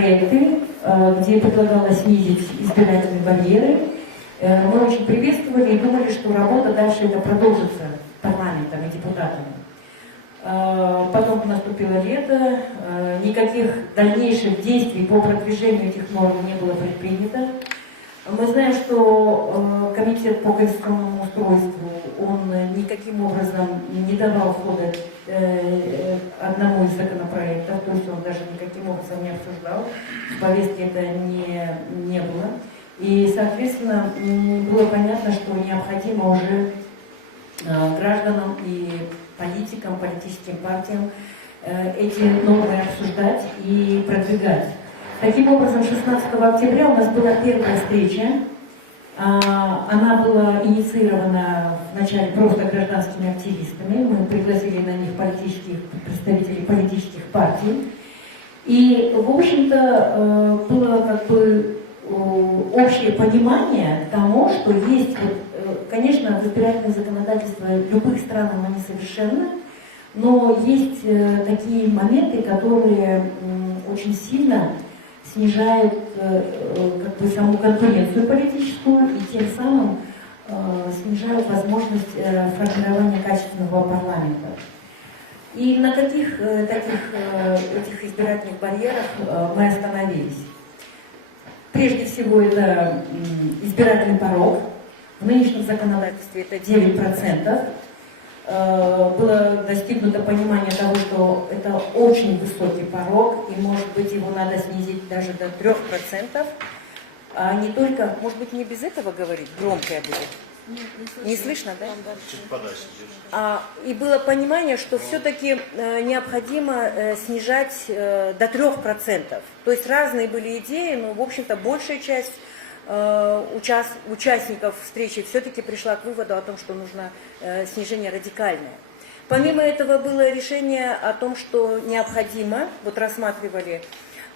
законопроекты, где предлагалось снизить избирательные барьеры. Мы очень приветствовали и думали, что работа дальше это продолжится парламентом и депутатами. Потом наступило лето, никаких дальнейших действий по продвижению этих норм не было предпринято. Мы знаем, что комитет по конституционному устройству, он никаким образом не давал хода одному из законопроектов, то есть он даже никаким образом не обсуждал, в повестке это не было. И, соответственно, было понятно, что необходимо уже гражданам и политикам, политическим партиям эти нормы обсуждать и продвигать. Таким образом, 16 октября у нас была первая встреча. Она была инициирована вначале просто гражданскими активистами. Мы пригласили на них представителей политических партий. И, в общем-то, было как бы общее понимание тому, что есть, конечно, в избирательном законодательстве любых стран оно несовершенно, но есть такие моменты, которые очень сильно снижают как бы саму конкуренцию политическую и тем самым снижают возможность формирования качественного парламента. И на каких таких этих избирательных барьерах мы остановились? Прежде всего, это избирательный порог. В нынешнем законодательстве это 9%. Было достигнуто понимание того, что это очень высокий порог, и, может быть, его надо снизить даже до 3%. А не только, может быть, не без этого говорить, громкое будет. Не слышно, да? Чуть подальше. И было понимание, что все-таки необходимо снижать до 3%. То есть разные были идеи, но, в общем-то, большая часть участников встречи все-таки пришла к выводу о том, что нужно снижение радикальное. Помимо этого было решение о том, что необходимо, вот рассматривали,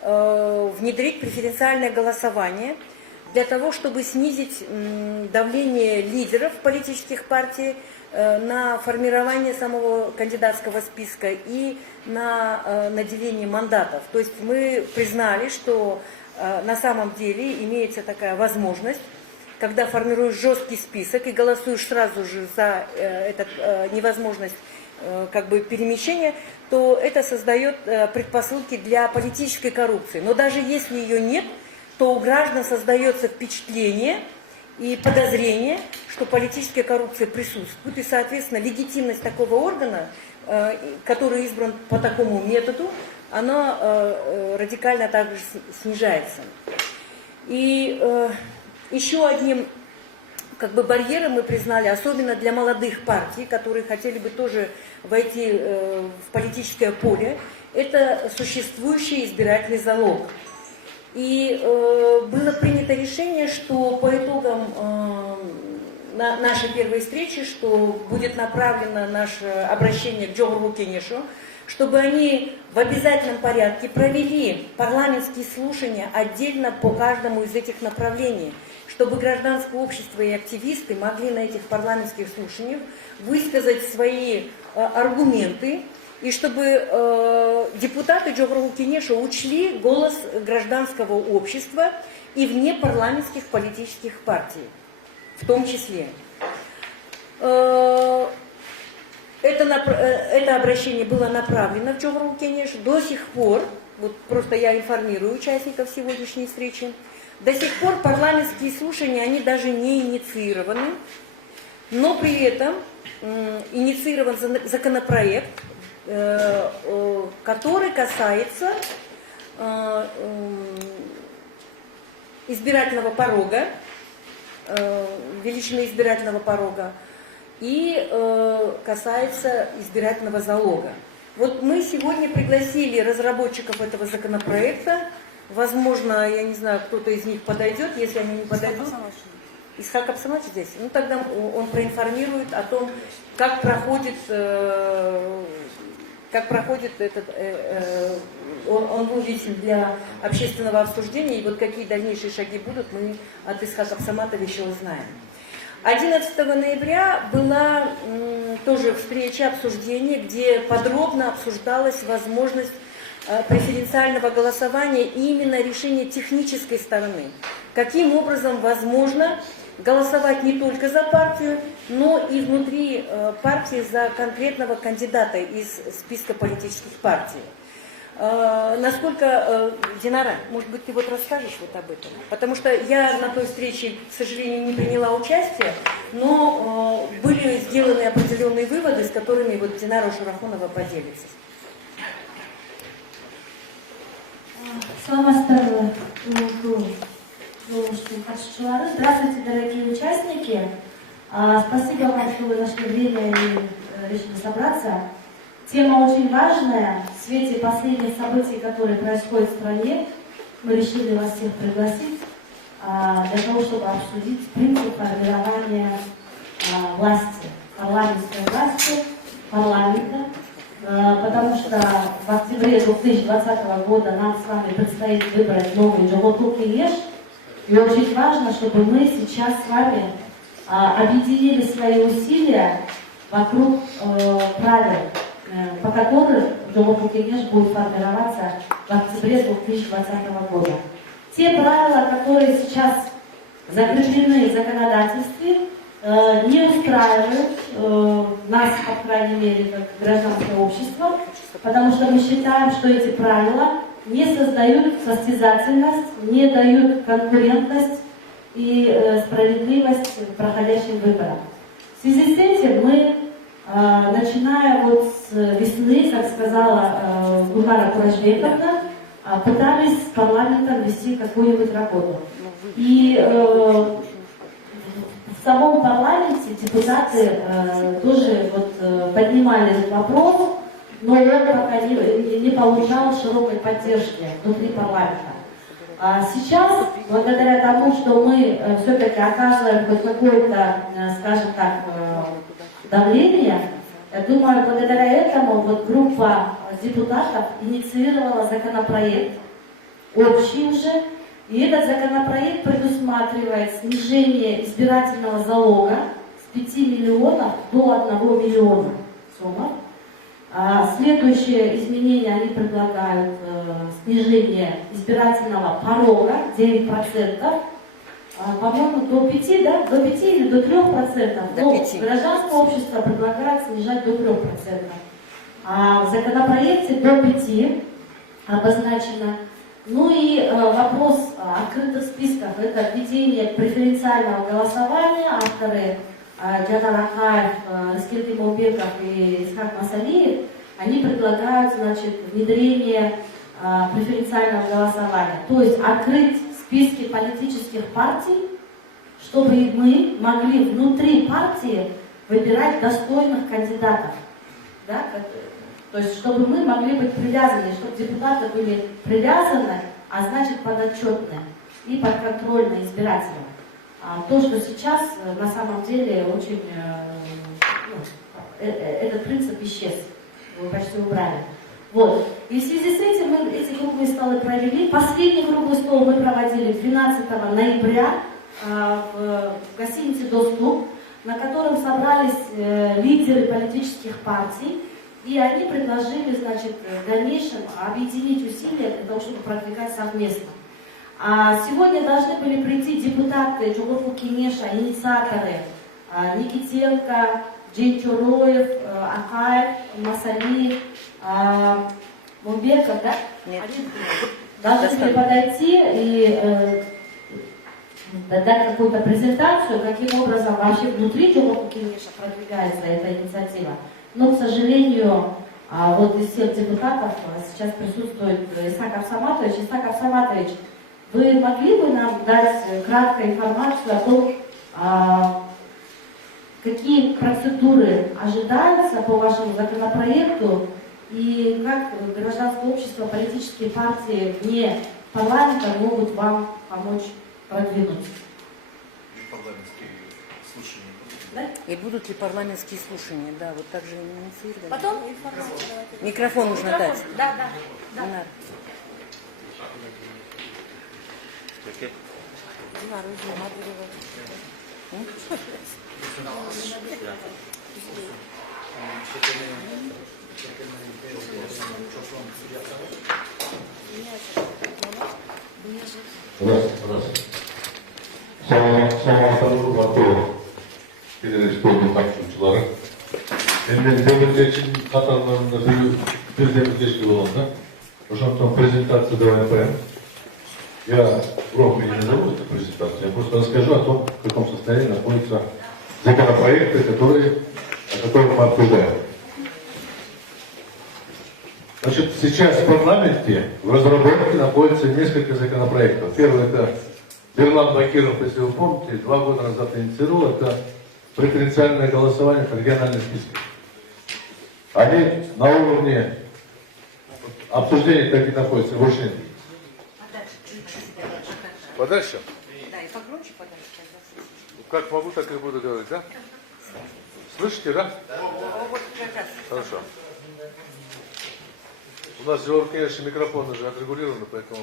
внедрить преференциальное голосование для того, чтобы снизить давление лидеров политических партий на формирование самого кандидатского списка и на наделение мандатов. То есть мы признали, что на самом деле имеется такая возможность, когда формируешь жесткий список и голосуешь сразу же за невозможность как бы перемещения, то это создает предпосылки для политической коррупции. Но даже если ее нет, то у граждан создается впечатление и подозрение, что политическая коррупция присутствует, и, соответственно, легитимность такого органа, который избран по такому методу, она радикально также снижается. И еще одним как бы барьером мы признали, особенно для молодых партий, которые хотели бы тоже войти в политическое поле, это существующий избирательный залог. И было принято решение, что по итогам нашей первой встречи, что будет направлено наше обращение к Джохору Кенешу, чтобы они в обязательном порядке провели парламентские слушания отдельно по каждому из этих направлений, чтобы гражданское общество и активисты могли на этих парламентских слушаниях высказать свои аргументы, и чтобы депутаты Джохору Кенеша учли голос гражданского общества и вне парламентских политических партий, в том числе. Это обращение было направлено в Джохору Кенешу. До сих пор, вот просто я информирую участников сегодняшней встречи, до сих пор парламентские слушания, они даже не инициированы, но при этом инициирован законопроект, который касается избирательного порога, величины избирательного порога, и касается избирательного залога. Вот мы сегодня пригласили разработчиков этого законопроекта. Возможно, я не знаю, кто-то из них подойдет. Если они не подойдут, Исхак Абсамович здесь. Ну тогда он проинформирует о том, как проходит этот, он вывесен для общественного обсуждения, и вот какие дальнейшие шаги будут, мы от Исхака Абсаматовича узнаем. 11 ноября была тоже встреча, обсуждение, где подробно обсуждалась возможность преференциального голосования именно решение технической стороны. Каким образом возможно голосовать не только за партию, но и внутри партии за конкретного кандидата из списка политических партий. Насколько, Динара, может быть, ты вот расскажешь вот об этом? Потому что я на той встрече, к сожалению, не приняла участие, но были сделаны определенные выводы, с которыми вот Динара Шарахонова поделится. Здравствуйте, дорогие участники. Спасибо вам, что вы нашли время и решили собраться. Тема очень важная. В свете последних событий, которые происходят в стране, мы решили вас всех пригласить для того, чтобы обсудить принцип формирования власти, парламентской власти, парламента. Потому что в октябре 2020 года нам с вами предстоит выбрать новый Джоготу Кенеш. И очень важно, чтобы мы сейчас с вами объединили свои усилия вокруг правил, по которым Джоготу Кенеш будет формироваться в октябре 2020 года. Те правила, которые сейчас закреплены в законодательстве, не устраивают нас, по крайней мере, как гражданское общество, потому что мы считаем, что эти правила не создают состязательность, не дают конкурентность и справедливость проходящим выборам. В связи с этим мы, начиная вот с весны, как сказала Гульнара Куражбековна, пытались с парламентом вести какую-нибудь работу. И в самом парламенте депутаты тоже вот, поднимали этот вопрос, но он пока не получал широкой поддержки внутри парламента. Сейчас, благодаря тому, что мы все-таки оказываем хоть какое-то, скажем так, давление, я думаю, благодаря этому вот группа депутатов инициировала законопроект, общий уже, и этот законопроект предусматривает снижение избирательного залога с 5 миллионов до 1 миллиона сумм. Следующее изменение они предлагают снижение избирательного порога 9%, по-моему, до 5, да? До 5 или до 3%. До 5. Гражданское общество предлагает снижать до 3%. В законопроекте до 5 обозначено. Ну и вопрос открытых списков, это введение преференциального голосования, авторы Джанар Акаев, Рыскель Тимоубеков и Исхак Масалиев, они предлагают, значит, внедрение преференциального голосования, то есть открыть списки политических партий, чтобы мы могли внутри партии выбирать достойных кандидатов, да, то есть чтобы мы могли быть привязаны, чтобы депутаты были привязаны, а значит подотчетны и подконтрольны избирателям. То, что сейчас на самом деле очень, этот принцип исчез, его почти убрали. Вот. И в связи с этим мы эти круглые столы провели. Последний круглый стол мы проводили 12 ноября в гостинице «Доступ», на котором собрались лидеры политических партий, и они предложили, значит, в дальнейшем объединить усилия для того, чтобы продвигать совместно. Сегодня должны были прийти депутаты Джоготу Кенеша, инициаторы Никитенко, Джейчуроев, Акаев, Масалиев, Мубеков, да? Нет. Они должны были подойти и дать какую-то презентацию, каким образом вообще внутри Джоготу Кенеша продвигается эта инициатива. Но, к сожалению, вот из всех депутатов сейчас присутствует Исхак Абсаматович. Исхак Абсаматович, вы могли бы нам дать краткую информацию о том, какие процедуры ожидаются по вашему законопроекту и как гражданское общество, политические партии вне парламента могут вам помочь продвинуть? Парламентские слушания. Да? И будут ли парламентские слушания? Да, вот так же инициировали. Потом информацию давайте. Микрофон нужно дать. Да. Динар. Окей. Динар, иди, модерировать. Да. Здравствуйте. Саламатыңыз бар. Республика қатысушылары. Енді демократияның қатарында бір демократия болғанда, ошондон презентация давай прям. Я громко не назову эту презентацию, я просто расскажу о том, в каком состоянии находятся законопроекты, которые мы обсуждаем. Значит, сейчас в парламенте в разработке находится несколько законопроектов. Первый это Берлан Бакиров, если вы помните, 2 года назад инициировал, это преференциальное голосование в региональных списках. Они на уровне обсуждения так и находятся, больше нет. Подальше? Да, и погромче подальше. Как могу, так и буду говорить, да? Слышите, да? Вот как раз. Хорошо. У нас же, конечно, микрофоны же отрегулированы, поэтому...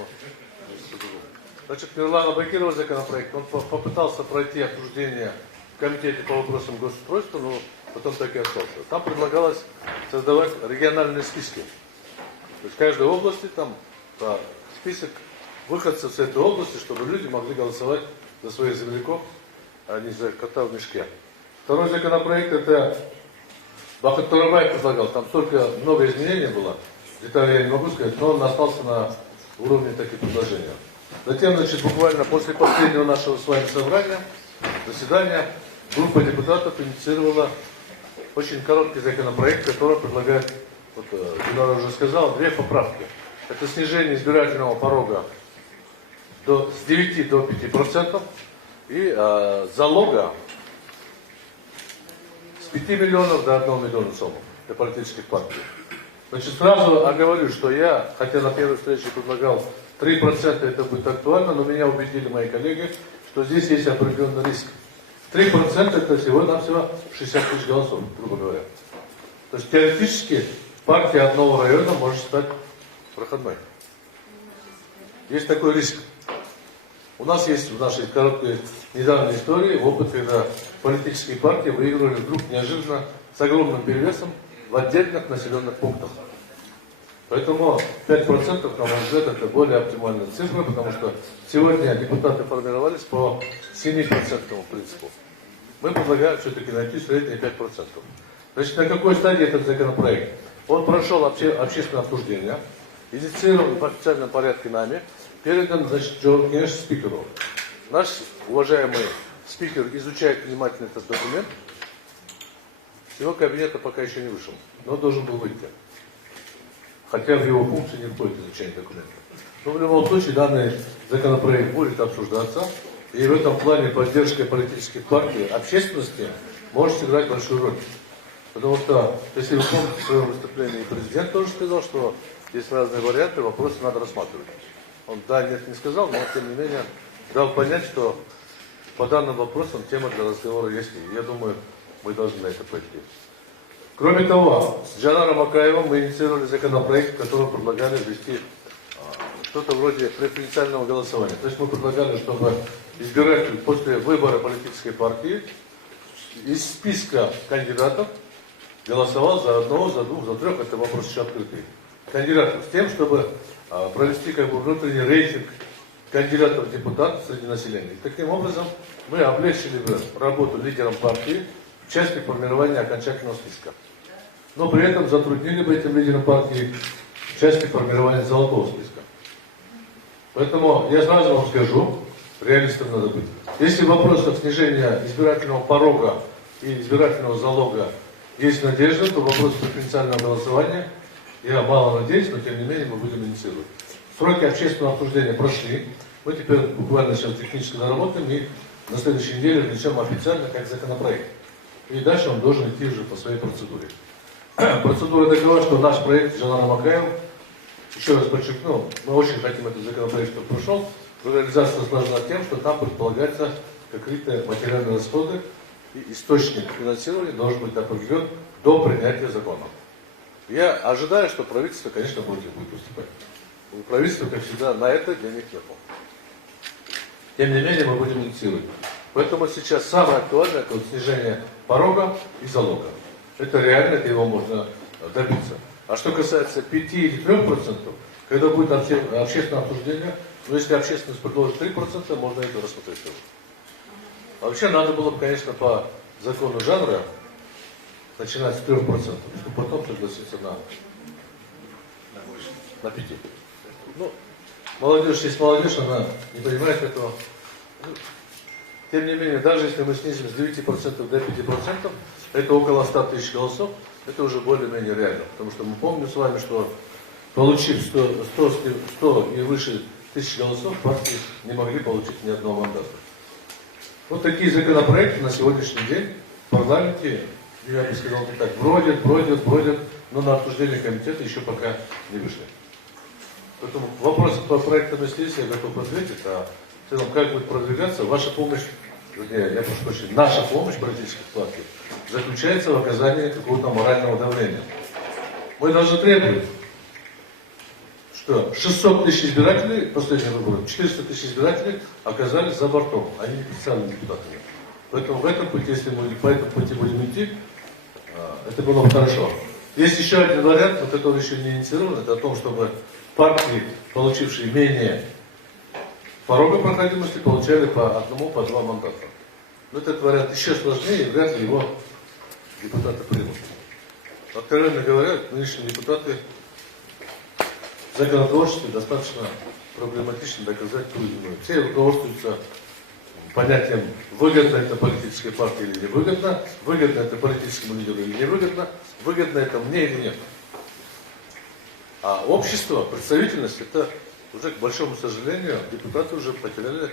Значит, Мирлана Бакирова законопроект, он попытался пройти обсуждение в комитете по вопросам госустройства, но потом так и остался. Там предлагалось создавать региональные списки. То есть в каждой области там список выходцев с этой области, чтобы люди могли голосовать за своих земляков, а не за кота в мешке. Второй законопроект, это Бахыт Турабаев предлагал, там столько много изменений было, детали я не могу сказать, но он остался на уровне таких предложений. Затем, значит, буквально после последнего нашего с вами собрания, заседания, группа депутатов инициировала очень короткий законопроект, который предлагает, вот Динара уже сказал, 2 поправки. Это снижение избирательного порога с 9 до 5% и залога с 5 миллионов до 1 миллиона сомов для политических партий. Значит, сразу оговорю, что я, хотя на первой встрече предлагал 3% это будет актуально, но меня убедили мои коллеги, что здесь есть определенный риск. 3% это всего-навсего 60 тысяч голосов, грубо говоря. То есть теоретически партия одного района может стать проходной. Есть такой риск. У нас есть в нашей короткой недавней истории опыт, когда политические партии выигрывали вдруг неожиданно с огромным перевесом в отдельных населенных пунктах. Поэтому 5%, на мой взгляд, это более оптимальная цифра, потому что сегодня депутаты формировались по 7% принципу. Мы предлагаем все-таки найти средние 5%. Значит, на какой стадии этот законопроект? Он прошел общественное обсуждение, инициирован в официальном порядке нами, передан, значит, спикеру. Наш уважаемый спикер изучает внимательно этот документ. С его кабинета пока еще не вышел, но должен был выйти. Хотя в его функции не входит изучение документов. Но в любом случае данный законопроект будет обсуждаться, и в этом плане поддержка политических партий, общественности может сыграть большую роль. Потому что, если вы помните в своем выступлении, президент тоже сказал, что есть разные варианты, вопросы надо рассматривать. Он да, нет не сказал, но тем не менее дал понять, что по данным вопросам тема для разговора есть. И я думаю, мы должны на это пойти. Кроме того, с Джанаром Акаевым мы инициировали законопроект, в котором предлагали ввести что-то вроде преференциального голосования. То есть мы предлагали, чтобы избиратель после выбора политической партии из списка кандидатов голосовал за одного, за двух, за трех, это вопрос еще открытый, кандидатов, с тем, чтобы провести как бы внутренний рейтинг кандидатов в депутаты среди населения. И таким образом мы облегчили бы работу лидерам партии в части формирования окончательного списка. Но при этом затруднили бы этим лидерам партии в части формирования золотого списка. Поэтому я сразу вам скажу, реалистом надо быть. Если в вопросах снижения избирательного порога и избирательного залога есть надежда, то вопрос преференциального голосования я мало надеюсь, но тем не менее мы будем инициировать. Сроки общественного обсуждения прошли. Мы теперь буквально сейчас технически доработаем и на следующей неделе внесем официально как законопроект. И дальше он должен идти уже по своей процедуре. Процедура такова, что наш проект с Джананом Акаевым, еще раз подчеркну, мы очень хотим этот законопроект, чтобы прошел, но реализация сложна тем, что там предполагается какие-то материальные расходы, и источник финансирования должен быть определен до принятия закона. Я ожидаю, что правительство, конечно, будет выступать. У правительства, как всегда, на это денег нет. Тем не менее, мы будем инициировать. Поэтому сейчас самое актуальное – это снижение порога и залога. Это реально, это его можно добиться. А что касается 5 или 3%, когда будет общественное обсуждение, Но если общественность предложит 3%, можно это рассмотреть. А вообще надо было бы, конечно, по закону жанра начинать с 3%, чтобы потом согласиться на 5%. Ну, молодежь есть молодежь, она не понимает этого. Тем не менее, даже если мы снизим с 9% до 5%, это около 100 тысяч голосов, это уже более-менее реально. Потому что мы помним с вами, что получив 100 и выше тысяч голосов, партии не могли получить ни одного мандата. Вот такие законопроекты на сегодняшний день в парламенте, я бы сказал так, бродят, но на обсуждение комитета еще пока не вышли. Поэтому вопросы по проектам, если есть, я готов ответить, а в целом, как будет продвигаться, ваша помощь, вернее, я прошу прощения, наша помощь политических партий заключается в оказании какого-то морального давления. Мы должны требовать, что 600 тысяч избирателей, последние выборы, 400 тысяч избирателей оказались за бортом, они не представлены депутатами. Поэтому в этом пути, если мы по этому пути будем идти, это было бы хорошо. Есть еще один вариант, но который еще не инициирован, это о том, чтобы партии, получившие менее порога проходимости, получали по одному, по два мандата. Но этот вариант еще сложнее, и вряд ли его депутаты примут. Откровенно говоря, нынешние депутаты в законотворчестве достаточно проблематично доказать ту или иную. Все руководствуются понятием, выгодно это политической партии или невыгодно, выгодно это политическому лидеру или невыгодно, выгодно это мне или нет. А общество, представительность, это уже, к большому сожалению, депутаты уже потеряли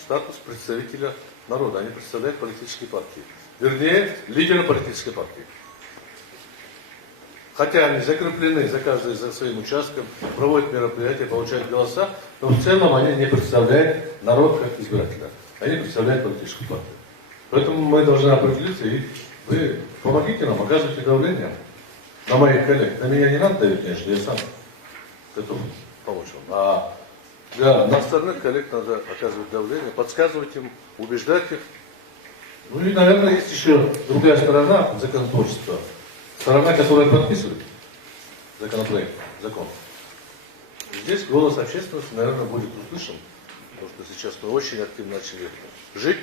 статус представителя народа. Они представляют политические партии. Вернее, лидера политической партии. Хотя они закреплены за каждым за своим участком, проводят мероприятия, получают голоса, но в целом они не представляют народ как избирателя. Они представляют политическую партию. Поэтому мы должны определиться, и вы помогите нам, оказывайте давление на моих коллег. На меня не надо давить, конечно, я сам готов помочь вам. А на остальных коллег надо оказывать давление, подсказывать им, убеждать их. Ну и, наверное, есть еще другая сторона законотворчества. Сторона, которая подписывает законопроект, закон. Здесь голос общественности, наверное, будет услышан, потому что сейчас мы очень активно начали жить,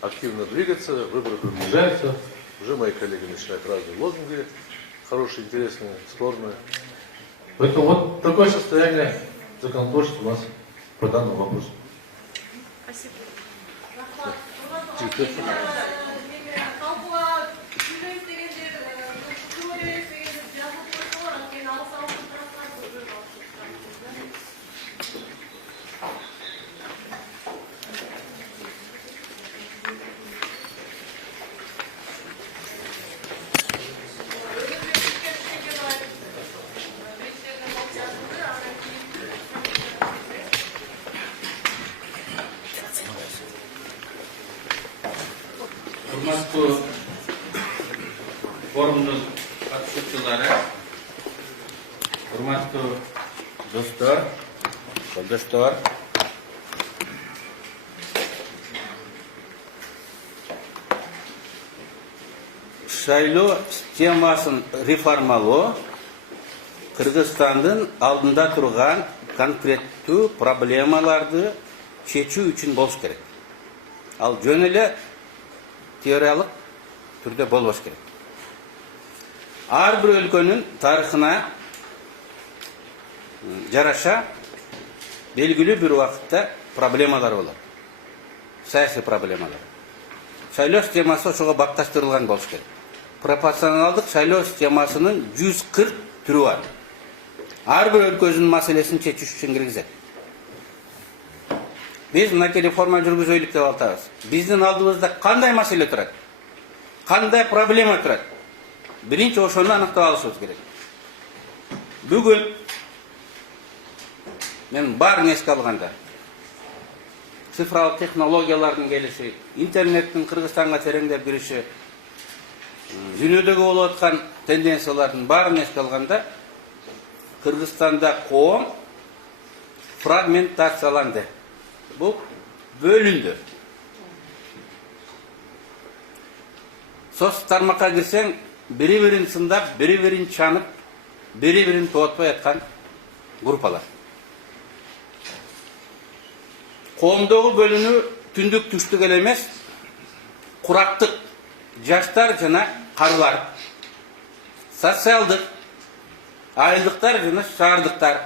активно двигаться, выборы приближаются, уже мои коллеги начинают разные лозунги, хорошие, интересные, спорные. Поэтому вот такое состояние законотворчества у нас по данному вопросу. Спасибо. Hurmatli forumning qatnashchilari, hurmatli do'stlar, yoldoshlar. Шайлоо системасын реформалоо Кыргызстандын алдында турган конкреттүү проблемаларды чечүү үчүн болуш керек. Ал жөн эле теориялык түрдө болбош керек. Ар бир өлкөнүн тарыхына жараша белгилүү бир убакытта проблемалар болот. Саясий проблемалар. Шайлоо системасы ошого бапташтырылган болуш керек. Пропорционалдык шайлоо системасынын 140 түрү бар. Ар бир өлкөнүн маселесин чечиш үчүн киргизет. Biz мынакей реформа жүргүзөлүк деп атабыз. Биздин алдыбызда кандай маселе турат? Кандай проблема турат? Биринчи ошону аныктап алышыбыз керек. Бүгүн мен баарын эске алганда цифрлык технологиялардын келиши, интернеттин Кыргызстанга тереңдеп кириши, дүйнөдөгү болуп аткан тенденциялардын баарын эске алганда Кыргызстанда коом фрагментацияланды. Бул бөлүндү. Соц тармакка кирсең, бири-бирин сындап, бири-бирин чанып, бири-бирин тоотпой аткан группалар. коомдогу бөлүнүү түндүк түштүк эле эмес, курактык, жаштар жана карылар, социалдык, айылдыктар жана шаардыктар,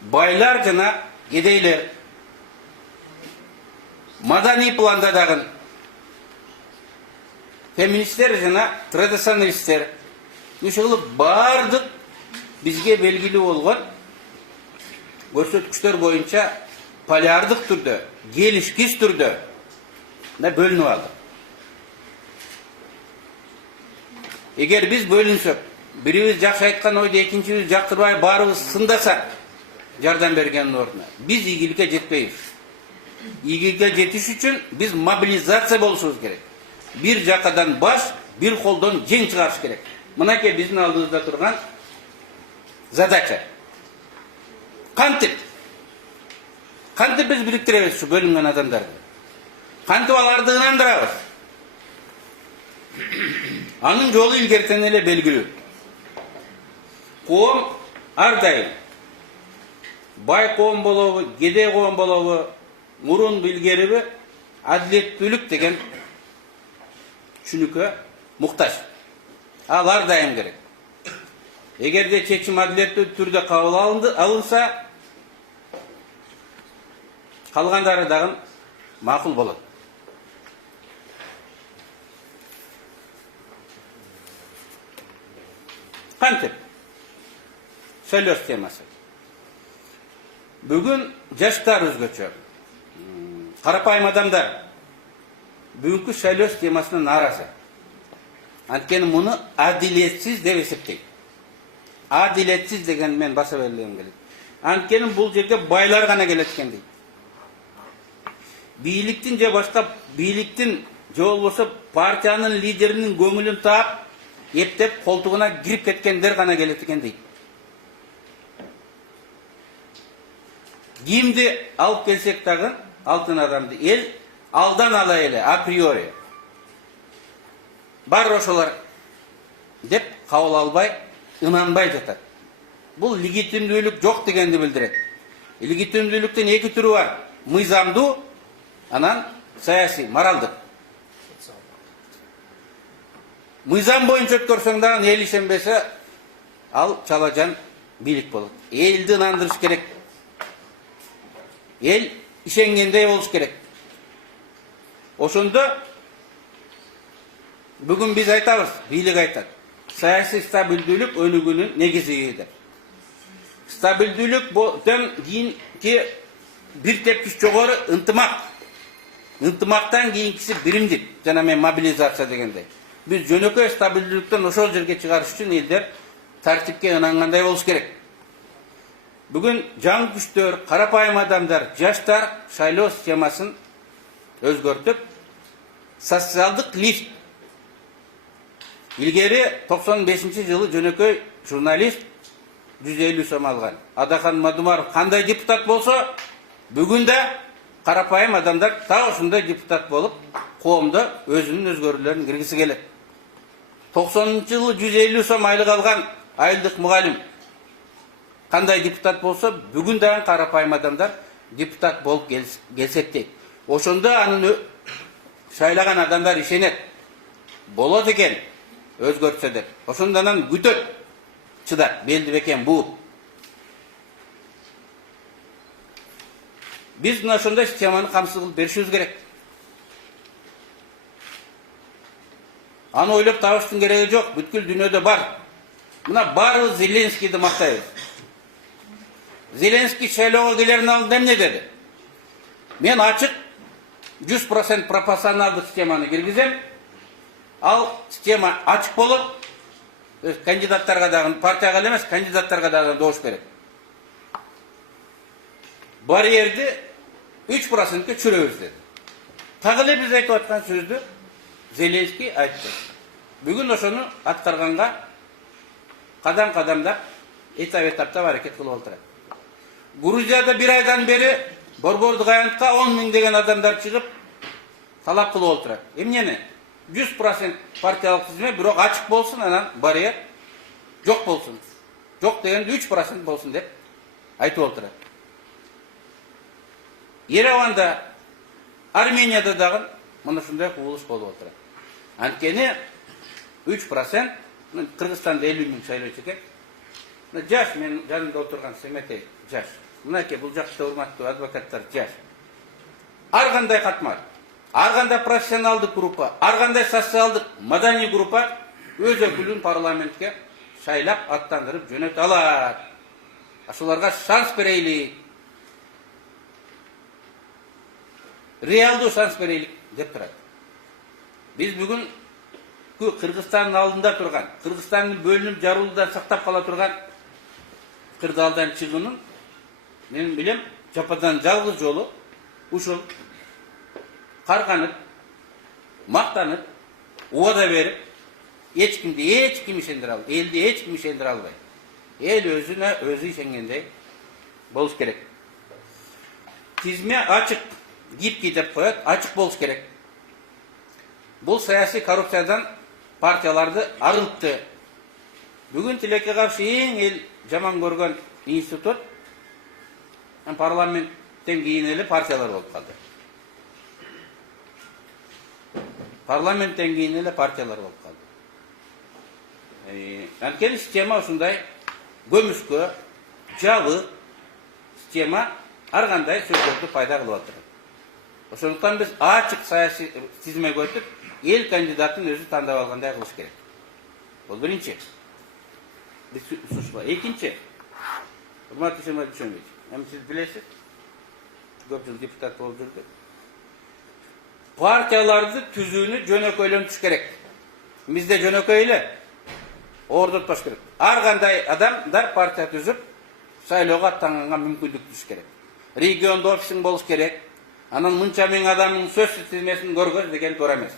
байлар жана кедейлер, маданий планда дагы феминисттер жана традиционалисттер, ушул бардык бизге белгилүү болгон көрсөткүчтөр боюнча полярдык түрдө, келишкич түрдө бөлүнүп алды. Эгер биз бөлүнсөк, бирибиз жакшы айткан ойду экинчибиз жактырбай баарыбыз сындасак, жардам бергендин ордуна биз ийгиликке жетпейбиз. Ийгиликке жетиш үчүн биз мобилизация болушубуз керек. Бир жакадан баш, бир колдон жең чыгарыш керек. Мынакей биздин алдыбызда турган задача. Кантип биз бириктиребиз ушу бөлүнгөн адамдарды? Кантип аларды ынандырабыз? Анын жолу илгертен эле белгилүү. Коом ар дайым бай коом болобу, кедей коом болобу, мурун илгериби адилеттүүлүк деген түшүнүккө муктаж. Ал ар дайым керек. Эгерде чечим адилеттүү түрдө кабыл алынса, калгандары дагы макул болот. Кантип? Шайлоо темасы. Бүгүн жаштар өзгөчө. Карапайым адамдар бүгүнкү шайлоо темасына нааразы. Анткени муну адилетсиз деп эсептейт. Адилетсиз деген мен баса белгилегим келет. Анткени бул жерге байлар гана келет экен дейт. Бийликтин же башка бийликтин же болбосо партиянын лидеринин көңүлүн таап, эптеп колтугуна кирип кеткендер гана келет экен дейт. Кимди алып келсек дагы, алтын адамды эл алдан ала эле априори бар ошолор деп кабыл албай, ынанбай жатат. Бул легитимдүүлүк жок дегенди билдирет. Легитимдүүлүктүн эки түрү бар: мыйзамдуу, анан саясий, моралдык. Мыйзам боюнча өткөрсөң дагы эл ишенбесе, ал чалажан бийлик болот. Элди ынандырыш керек. Эл ишенгендей болуш керек. Ошондо бүгүн биз айтабыз, бийлик айтат: саясий стабилдүүлүк өнүгүүнүн негизи деп. Стабилдүүлүктөн кийинки бир тепкич жогору ынтымак. Ынтымактан кийинкиси биримдик жана мен мобилизация дегендей. Биз жөнөкөй стабилдүүлүктөн ошол жерге чыгарыш үчүн элдер тартипке ынангандай болуш керек. Бүгүн жаңы күчтөр, карапайым адамдар, жаштар шайлоо системасын өзгөртүп, социалдык лифт. Илгери 95-жылы жөнөкөй журналист 150 сом алган. Адахан Мадумаров кандай депутат болсо, бүгүн да карапайым адамдар так ошондой депутат болуп, коомдо өзүнүн өзгөрүүлөрүн киргизи келет. 90-жылы 150 сом айлык алган айылдык мугалим кандай депутат болсо, бүгүн дагы карапайым адамдар депутат болуп келсектейт. Ошондо анын шайлаган адамдар ишенет. Болот экен, өзгөртсө деп. Ошондон күтөт, чыдап, белди бекен бууп. Биз мына ошондой системаны камсыз кылып беришибиз керек. Аны ойлоп табыштын кереги жок, бүткүл дүйнөдө бар. Мына баарыбыз Зеленскийди мактайбыз. Зеленский шайлоого келердин алдында эмне деди? Мен ачык 100% пропорционалдык системаны киргизем. Ал система ачык болот. Кандидаттарга дагы, партияга эле эмес, кандидаттарга дагы добуш берет. Барьерди 3%ке түшүрөбүз деди. Так эле биз айтып аткан сөздү Зеленский айтты. Бүгүн ошону аткарганга кадам-кадамдап, этап-этаптап аракет кылып отурат. Грузияда бир айдан бери борбордук аянтка 10 000 деген адамдар чыгып талап кылып отурат. Эмнени? 100% партиялык тизме, бирок ачык болсун, анан барьер жок болсун. Жок дегенде 3% болсун деп айтып отурат. Ереванда, Арменияда дагы мына ушундай кубулуш болуп отурат. Анткени 3%, Кыргызстанда 50 миң шайлоочу экен. Жаш, мен жанымда отурган Семетей, жаш. Мынакей, бул жакта урматтуу адвокаттар жаш. Ар кандай катмар, ар кандай профессионалдык группа, ар кандай социалдык, маданий группа өз өкүлүн парламентке шайлап аттандырып жөнөтө алат. Ашуларга шанс берейли. Реалдуу шанс берейли деп турат. Биз бүгүн Кыргызстандын алдында турган, Кыргызстандын бөлүнүп жарылуудан сактап кала турган кырдаалдан чыгуунун мен билем жападан жалгыз жолу ушул карганып, мактанып, убада берип, эч ким ишендире албайт, элди эч ким ишендире албайт. Эл өзү ишенгендей болуш керек. Тизме ачык, гибкий деп коет, ачык болуш керек. Бул саясий коррупциядан партияларды арылтты. Бүгүн тилекке каршы эң эл жаман көргөн институт парламенттен кийин эле партиялар болуп калды. Парламенттен кийин эле партиялар болуп калды. Анткени система ушундай көмүскө, жабык система ар кандай сөздөрдү пайда кылып атат. Ошондуктан биз ачык саясий тизмеге өтүп, эл кандидатын өзү тандап алгандай кылыш керек. Бул биринчи. Биз сушба. Экинчи. Урматтуу Шемет Дүйшөнбекович, эми сиз билесиз, көп жыл депутат болуп жүрдү. Партияларды түзүүнү жөнөкөйлөнтүш керек. Бизде жөнөкөй эле ордотпош керек. Ар кандай адамдар партия түзүп, шайлоого аттанганга мүмкүндүк түш керек. Региондо офисиң болуш керек. Анан мынча миң адамдын сөз тизмесин көргөз деген туура эмес.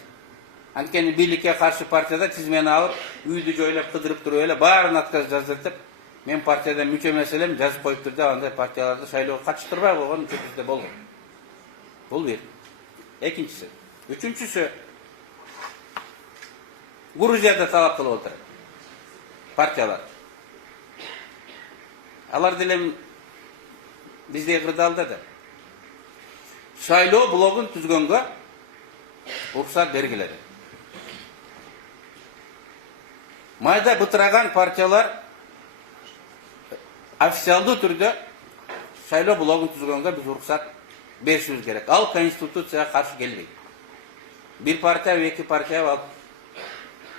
Анткени бийликке каршы партияда тизмени алып, үйдү жойлап кыдырып туруп эле баарын отказ жаздыртып, мен партияда мүчө эмес элем, жазып коюптур деп андай партияларды шайлоого катыштырбай койгон чөтүздө болгон. Бул бир. Экинчиси. Үчүнчүсү, Грузияда талап кылып отурат партиялар. Алар деле биздей кырдаалда да шайлоо блогун түзгөнгө уруксат бергиле. Майда бытыраган партиялар официалдуу түрдө шайлоо блогун түзгөнгө биз уруксат беришибиз керек. Ал конституцияга каршы келбейт. Бир партия, эки партия алып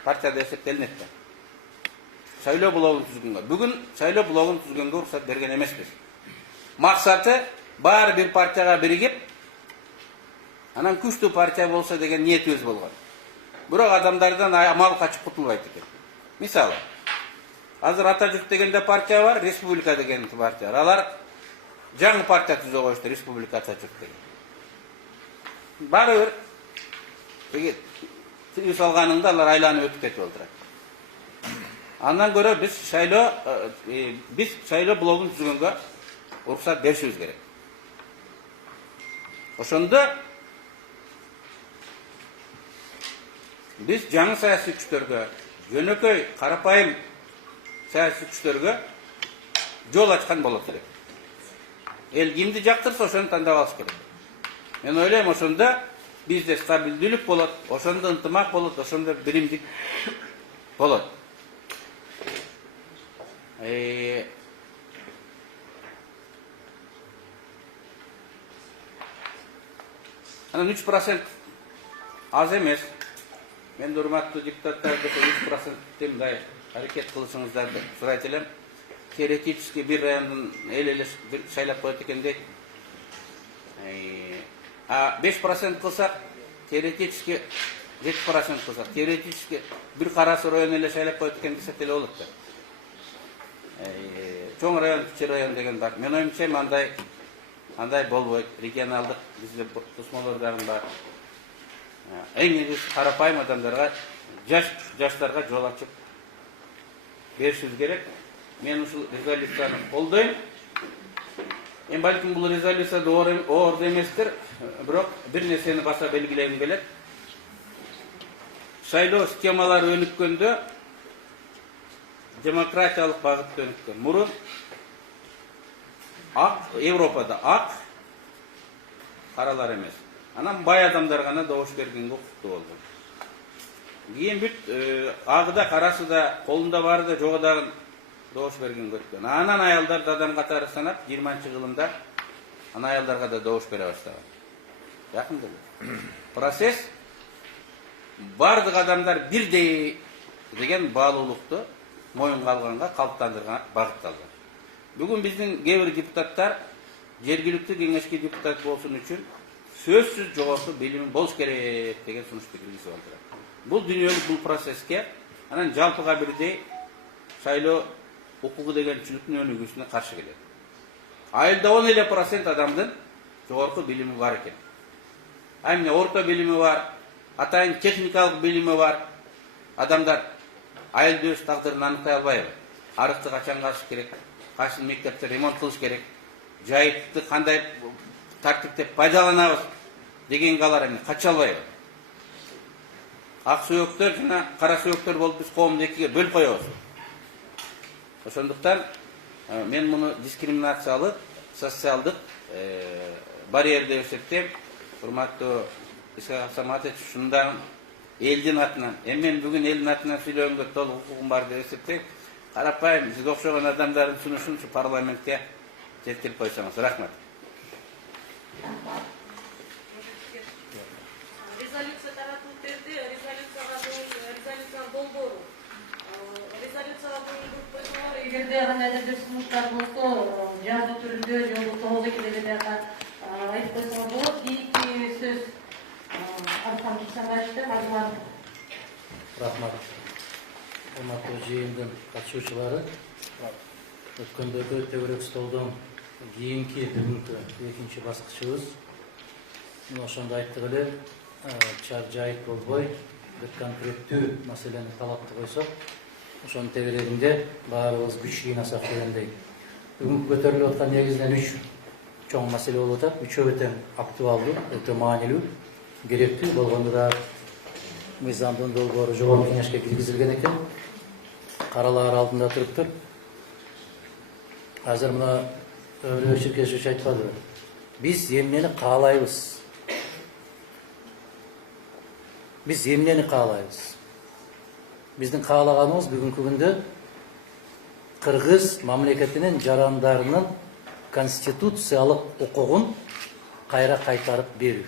партияда эсептелинет да. Шайлоо блогун түзгөнгө. Бүгүн шайлоо блогун түзгөнгө уруксат берген эмеспиз. Максаты баары бир партияга биригип, анан күчтүү партия болсо деген ниетибиз болгон. Бирок адамдардан амал качып кутулбайт экен. Мисалы, азыр Атажүрт дегенде партия бар, Республика деген партия бар. Алар жаңы партия түзө коюшту, Республика Атажүрт деген. Баары бир түйү салганыңда алар айланып өтүп кетип отурат. Андан көрө биз шайлоо блогун түзгөнгө уруксат беришибиз керек. Ошондо биз жаңы саясий күчтөргө, жөнөкөй карапайым саясий күчтөргө жол ачкан болот элек. Эл кимди жактырса ошону тандап алыш керек. Мен ойлойм, ошондо бизде стабилдүүлүк болот, ошондо ынтымак болот, ошондо биримдик болот. Анан 3% аз эмес. Мен урматтуу депутаттарды 3%-тен мындай аракет кылышыңыздарды сурайт элем. Теоретически бир райондун эл шайлап коет экен дейт. 5% кылсак, теоретически 7% кылсак, теоретически бир карасы район эле шайлап коет экен десек эле болот да. Чоң район, кичи район деген бар. Мен оюмча андай болбойт. Регионалдык бизде тосмолор дагы бар. Эң негизи карапайым адамдарга, жаштарга жол ачып беришибиз керек. Мен ушул резолюцияны колдойм. Балким бул резолюция орду эместир, бирок бир нерсени баса белгилегим келет. Шайлоо системалары өнүккөндө демократиялык багытта өнүккөн. Мурун Европада каралар эмес. Анан бай адамдар гана добуш бергенге укуктуу болду. Кийин бүт агыда карасы да колунда бары да жогу дагы добуш бергенге өткөн. Анан аялдар да адам катары санап 20-жылында анан аялдарга да добуш бере баштаган. Жакын деле. Процесс бардык адамдар бирдей деген баалуулукту моюнга алганга, калыптандырганга багытталган. Бүгүн биздин кээ бир депутаттар жергиликтүү кеңешке депутат болсун үчүн сөзсүз жогорку билими болуш керек деген сунушту киргизип алдырат. Бул дүйнөлүк бул процесске анан жалпыга бирдей шайлоо укугу деген чүлүктүн өнүгүүсүнө каршы келет. Айылда 10% адамдын жогорку билими бар экен. Эмне орто билими бар, атайын техникалык билими бар. Адамдар айылды өз тагдырын аныктай албайбы? Арыкты качан качыш керек, кайсы мектепте ремонт кылыш керек, жайытты кандай тартипте пайдаланабыз дегенге алар эмне кача албайбы? Ак сөөктөр жана кара сөөктөр болуп биз коомду экиге бөлүп коебуз. Ошондуктан мен муну дискриминациялык, социалдык барьер деп эсептейм. Урматтуу Исхак Саматович, ушундан элдин атынан, мен бүгүн элдин атынан сүйлөгөнгө толук укугум бар деп эсептейм. Карапайым сизге окшогон адамдардын сунушун ушу парламентке жеткирип койсоңуз. Рахмат. Резолюция таратылып берди, резолюциянын долбоору. Резолюцияга көңүл буруп койсоңор, Эгерде кандайдыр бир сунуштар болсо, жазуу түрүндө же болбосо ооз экиде айтып койсоңор болот. Кийинки сөз Архан Кичанбаевде, Азамат. Рахмат. Урматтуу жыйындын катышуучулары, өткөндөгү төгөрөк столдон кийинки бүгүнкү экинчи баскычыбыз. Ошондо айттык эле, чаржайыт болбой, бир конкреттүү маселени талапты койсок, ошонун тегерегинде баарыбыз күч жыйнасак дегендей. Бүгүнкү көтөрүлүп аткан негизинен 3 чоң маселе болуп атат. Үчөө тең актуалдуу, өтө маанилүү, керектүү болгондо да мыйзамдын долбоору жогорку кеңешке киргизилген экен. Каралар алдында туруптур. Азыр мына Өврө Черкесович айтпадыбы? Биз эмнени каалайбыз? Биз эмнени каалайбыз? Биздин каалаганыбыз бүгүнкү күндө Кыргыз мамлекетинин жарандарынын конституциялык укугун кайра кайтарып берүү.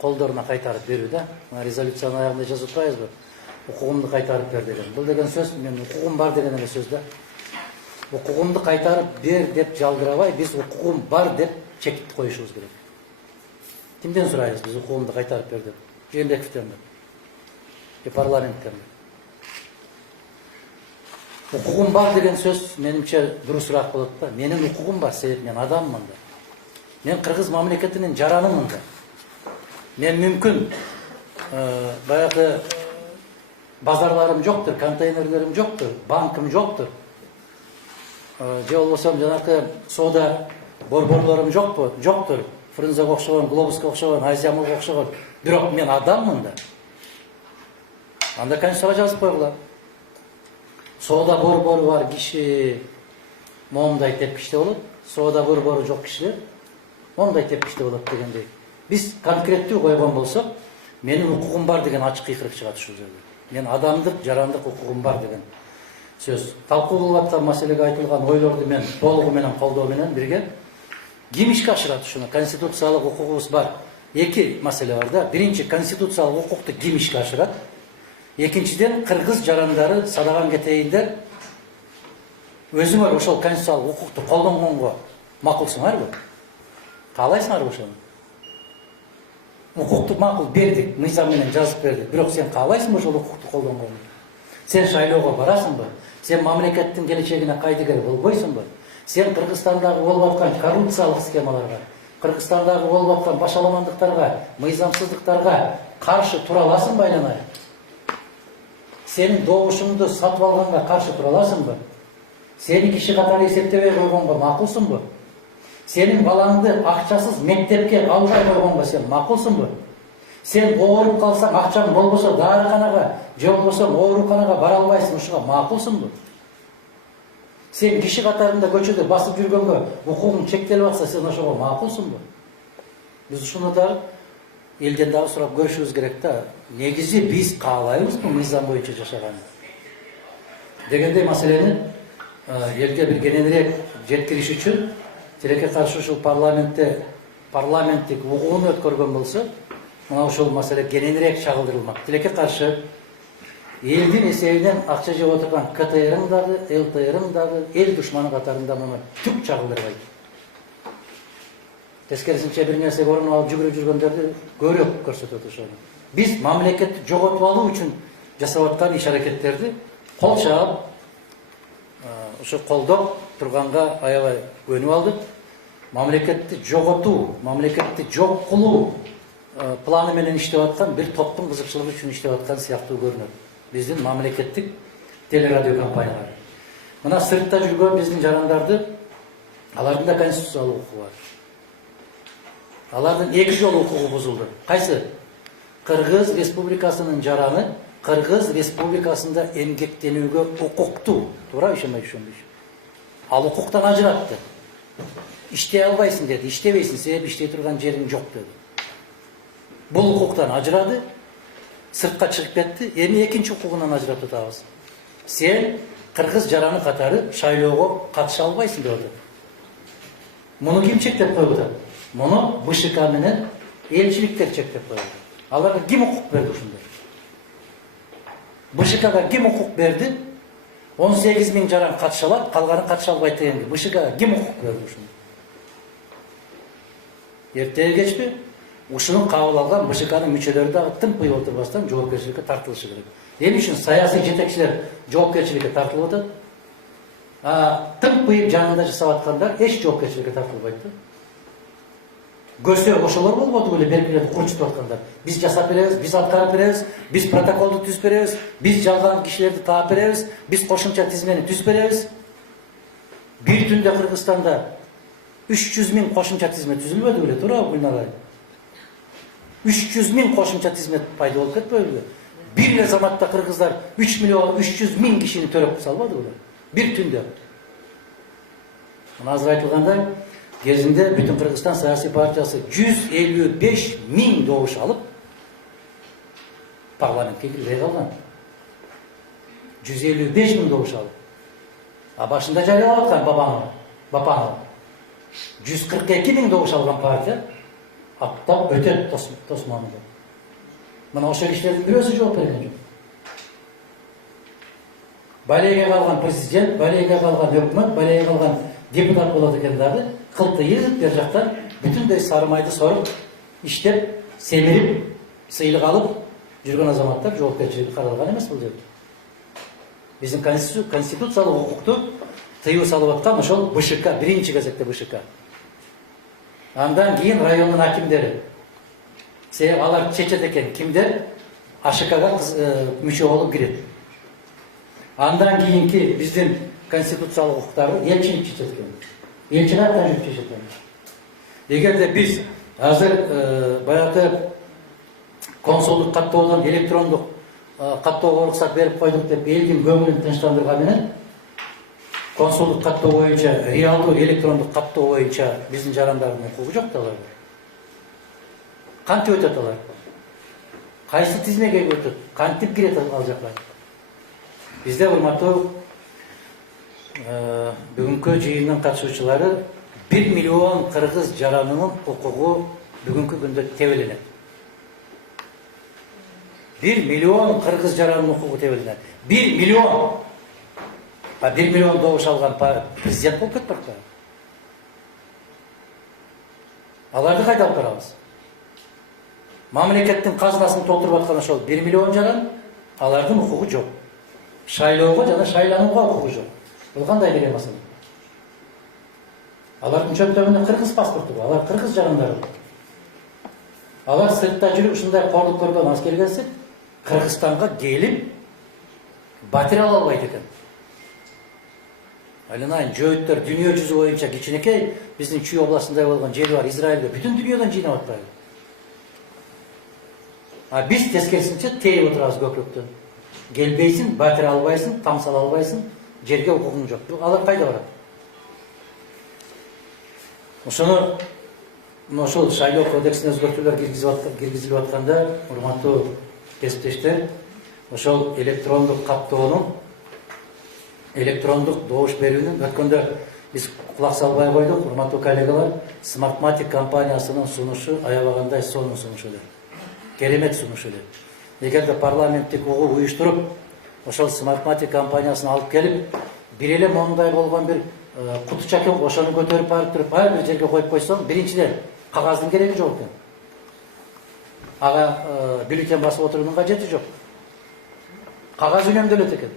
Колдоруна кайтарып берүү да. Резолюциянын аягында жазып атпайбызбы? Укугумду кайтарып бер деген. Бул деген сөз, мен укугум бар деген эле сөз да. Укугумду кайтарып бер деп жалгырабай, биз укугум бар деп чекитти коюшубуз керек. Кимден сурайбыз биз укугумду кайтарып бер деп? Жээнбековденби? Парламенттенби? Укугум бар деген сөз менимче дурусураак болот да. Менин укугум бар, себеп мен адаммын да. Мен Кыргыз мамлекетинин жаранымын да. Мен мүмкүн баягы базарларым жоктур, контейнерлерим жоктур, банкым жоктур. Же болбосо жанакы соода борборлорум жоктур. Фрунзеге окшогон, Глобуско окшогон, Азиямалга окшогон. Бирок мен адаммын да. Анда конституцияга жазып койгула. Соода борбору бар киши момундай тепкичте болот. Соода борбору жок кишилер момундай тепкичте болот дегендей. Биз конкреттүү койгон болсок, менин укугум бар деген ачык кыйкырык чыгат ушул жерде. Мен адамдык, жарандык укугум бар деген сөз. Талкуу кылып аткан маселеге айтылган ойлорду мен толугу менен колдоо менен бирге ким ишке ашырат ушуну? Конституциялык укугубуз бар. Эки маселе бар да. Биринчи, конституциялык укукту ким ишке ашырат? Экинчиден, кыргыз жарандары садаган кетейиндер өзүңөр ошол конституциялык укукту колдонгонго макулсуңарбы? Каалайсыңарбы ошону? Укукту макул бердик, мыйзам менен жазып бердик. Бирок сен каалайсыңбы ошол укукту колдонгонду? Сен шайлоого барасыңбы? Сен мамлекеттин келечегине кайдыгер болбойсуңбу? Сен Кыргызстандагы болуп аткан коррупциялык схемаларга, Кыргызстандагы болуп аткан башаламандыктарга, мыйзамсыздыктарга каршы тура аласыңбы айланай? Сенин добушуңду сатып алганга каршы тура аласыңбы? Сени киши катары эсептебей койгонго макулсуңбу? Сенин балаңды акчасыз мектепке албай койгонго сен макулсуңбу? Сен ооруп калсаң, акчаң болбосо дарыканага, же болбосо ооруканага бара албайсың, ушуга макулсуңбу? Сен киши катарында көчөдө басып жүргөнгө укугуң чектелип атса, сен ошого макулсуңбу? Биз ушуну да элден дагы сурап көрүшүбүз керек да. Негизи биз каалайбызбы мыйзам боюнча жашаганды? Дегендей маселени элге бир кененирээк жеткириш үчүн тилекке каршы ушул парламенттик угууну өткөргөн болсо, мына ушул маселе кененирээк чагылдырылмак. Тилекке каршы элдин эсебинен акча жеп отурган КТР'ың дагы, ЛТР'ың дагы эл душманы катарында муну түк чагылдырбайт. Тескерисинче бир нерсе орун алып жүгүрүп жүргөндөрдү көрөп көрсөтөт ошону. Биз мамлекетти жоготуп алуу үчүн жасап аткан иш аракеттерди кол чаап, ошо колдоп турганга аябай көнүп алдык. Мамлекетти жоготуу, мамлекетти жок кылуу планы менен иштеп аткан бир топтун кызыкчылыгы үчүн иштеп аткан сыяктуу көрүнөт. Биздин мамлекеттик телерадио компаниялары. Мына сыртта жүргөн биздин жарандарды, алардын да конституциялык укугу бар. Алардын 2 жолу укугу бузулду. Кайсы? Кыргыз Республикасынын жараны Кыргыз Республикасында эмгектенүүгө укуктуу. Туура ишенбейсиңби? Ал укуктан ажыратты. Иштей албайсың деди, иштебейсиң, себеби иштей турган жериң жок деди. Бул укуктан ажырады, сыртка чыгып кетти, эми экинчи укугунан ажыратып атабыз. Сен кыргыз жараны катары шайлоого катыша албайсың деп атат. Муну ким чектеп коюп атат? Муну БШК менен элчиликтер чектеп коюп атат. Аларга ким укук берди ушундай? БШКга ким укук берди? 18 000 жаран катыша алат, калганы катыша албайт дегенди. БШКга ким укук берди ушуну? Эртеги кечпи ушуну кабыл алган БШКнын мүчөлөрү дагы тымпыйып отурбастан жоопкерчиликке тартылышы керек. Эмне үчүн саясий жетекчилер жоопкерчиликке тартылып атат? Тымпыйып жанында жасап аткандар эч жоопкерчиликке тартылбайт да. Көрсө ошолор болбоду беле беркилерди курчутуп аткандар. Биз жасап беребиз, биз аткарып беребиз, биз протоколду түзүп беребиз, биз жалган кишилерди таап беребиз, биз кошумча тизмени түзүп беребиз. Бир түндө Кыргызстанда 300 000 кошумча тизме түзүлбөдү беле, туурабы Гүлнар? 300 000 кошумча тизме пайда болуп кетпөдүбү? Бир эле заматта кыргыздар 3 миллион 300 000 кишини төрөп салбады беле? Бир түндө. Мына азыр айтылгандай, кезинде бүтүн Кыргызстан саясий партиясы 155 000 добуш алып парламентке кирбей калган. 155 000 добуш алып. Башында жарыялап аткан Бапанов 142 000 добуш алган партия аттап өтөт тосмонду. Мына ошол кишилердин бирөөсү жооп берген жок. Балейге калган президент, балейге калган өкмөт, балейге калган депутат болот экен дагы, кылтыйып бер жактан бүтүндөй сары майды соруп, иштеп, семирип, сыйлык алып жүргөн азаматтар жоопкерчиликке каралган эмес бул жерде. Биздин конституциялык укукту тыюу салып аткан ошол БШК, биринчи кезекте БШК. Андан кийин райондун акимдери. Себеби алар чечет экен кимдер АШКга мүчө болуп кирет. Андан кийинки биздин конституциялык укуктарды элчилик чечет экен. Элчилик аттан жүрүп чечет экен. Эгерде биз азыр баягы консулдук каттоодон электрондук каттоого уруксат берип койдук деп элдин көңүлүн тынчтандырган менен консулдук каттоо боюнча, реалдуу электрондук каттоо боюнча биздин жарандардын укугу жок да алар. Кантип өтөт алар? Кайсы тизмеге өтөт? Кантип кирет ал жакка? Бизде урматтуу бүгүнкү жыйындын катышуучулары 1 миллион кыргыз жаранынын укугу бүгүнкү күндө тебеленет. 1 миллион кыргыз жаранынын укугу тебеленет. 1 миллион! 1 миллион добуш алган президент болуп кетпек да. Аларды кайда алып барабыз? Мамлекеттин казынасын толтуруп аткан ошол 1 миллион жаран, алардын укугу жок. Шайлоого жана шайланууга укугу жок. Бул кандай деген маселе? Алардын чөптөгүндө кыргыз паспорту бар, алар кыргыз жарандары. Алар сыртта жүрүп ушундай корлук көргөн аскер келсе, Кыргызстанга келип батир ала албайт экен. Алинайын жөөттөр дүйнө жүзү боюнча кичинекей биздин Чүй областында болгон жери бар Израилге бүтүн дүйнөдөн жыйнап атпайбы? Биз тескерисинче тээп отурабыз көпүрөктөн. Келбейсиң, батир албайсың, там сала албайсың, жерге укугуң жок. Алар кайда барат? Ошону ошол шайлоо кодексине өзгөртүүлөр киргизилип атканда, урматтуу кесиптештер, ошол электрондук каттоонун, электрондук добуш берүүнүн өткөндө биз кулак салбай койдук, урматтуу коллегалар, Smartmatic компаниясынын сунушу аябагандай сонун сунуш эле. Керемет сунуш эле. Эгерде парламенттик угуп уюштуруп, ошол Smartmatic компаниясын алып келип, бир эле мондай болгон бир куту чакем ошону көтөрүп барып туруп, ар бир жерге коюп койсоң, биринчиден кагаздын кереги жок экен. Ага бюллетень басып отуруунун кажети жок. Кагаз үнөмдөлөт экен.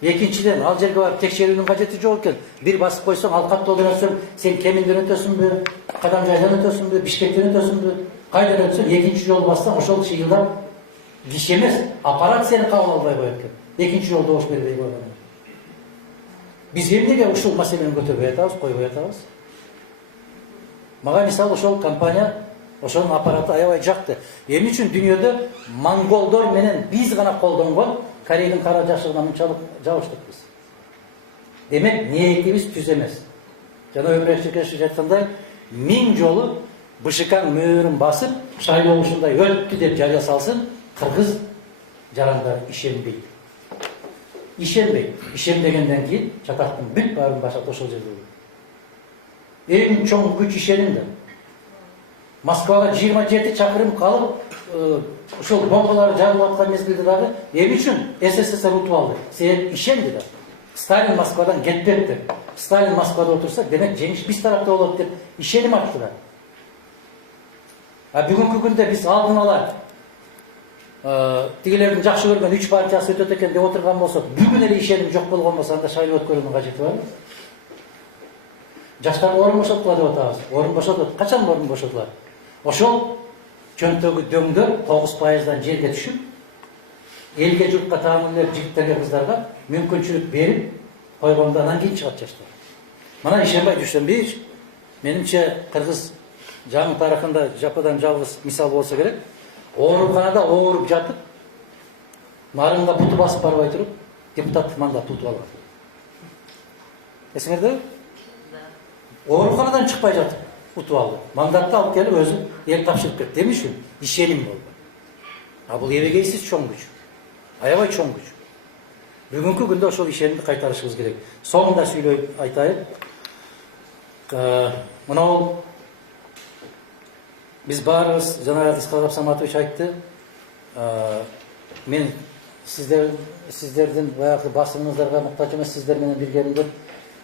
Экинчиден, ал жерге барып текшерүүнүн кажети жок экен. Бир басып койсоң, ал каттоодон өтсөң, сен Кеминден өтөсүңбү, Кадамжайдан өтөсүңбү, Бишкектен өтөсүңбү, кайдан өтсөң, экинчи жол бассаң, ошол чыйылдап киши эмес, аппарат сени кабыл албай коет экен. Экинчи жол добуш бербей койгон. Биз эмнеге ушул маселени көтөрбөй атабыз, койбой атабыз? Мага мисалы ошол компания, ошонун аппараты аябай жакты. Эмне үчүн дүйнөдө монголдор менен биз гана колдонгон Корейдин кара жашыгына мынчалык жабыштык биз. Демек, ниетибиз түз эмес. Жана Өмүрбек Чекешев айткандай, 1000 жолу БШКнын мөөрүн басып, шайлоо ушундай өттү деп жарыя салсын, кыргыз жарандар ишенбейт. Ишенбейт. Ишенбегенден кийин чатактын бүт баарын башат ошол жерде болот. Эң чоң күч ишеним да. Москвага 27 чакырым калып, ошол бомбалар жарылып аткан мезгилде дагы эмне үчүн СССР утуп алды? Себеп ишенди да. Сталин Москвадан кетпепти. Сталин Москвада отурса, демек жеңиш биз тарапта болот деп ишеним артты да. А бүгүнкү күндө биз алдын ала тигилердин жакшы көргөн 3 партиясы өтөт экен деп отурган болсок, бүгүн эле ишеним жок болгон болсо, анда шайлоо өткөрүүнүн кажети барбы? Жаштар орун бошотула деп атабыз. Орун бошотот. Качан орун бошотулат? Ошол чөнтөгү дөңдөр 9%дан жерге түшүп, элге журтка таамилдеп жигиттерге, кыздарга мүмкүнчүлүк берип койгондо анан кийин чыгат жаштар. Мына ишенбай түшөнбейч. Менимче кыргыз жаңы тарыхында жападан жалгыз мисал болсо керек. Ооруканада ооруп жатып, нарынга буту басып барбай туруп, депутаттык мандат утуп алган. Эсиңерде? Ооруканадан чыкпай жатып утуп алды. Мандатты алып келип өзү эл тапшырып кетти. Эмне үчүн? Ишеним болду. А бул эбегейсиз чоң күч. Аябай чоң күч. Бүгүнкү күндө ошол ишенимди кайтарышыбыз керек. Соңунда сүйлөй айтайын. Мына биз баарыбыз, жана Исхак Абсаматович айтты, мен сиздердин баягы басымыңыздарга муктаж эмес, сиздер менен биргемин деп,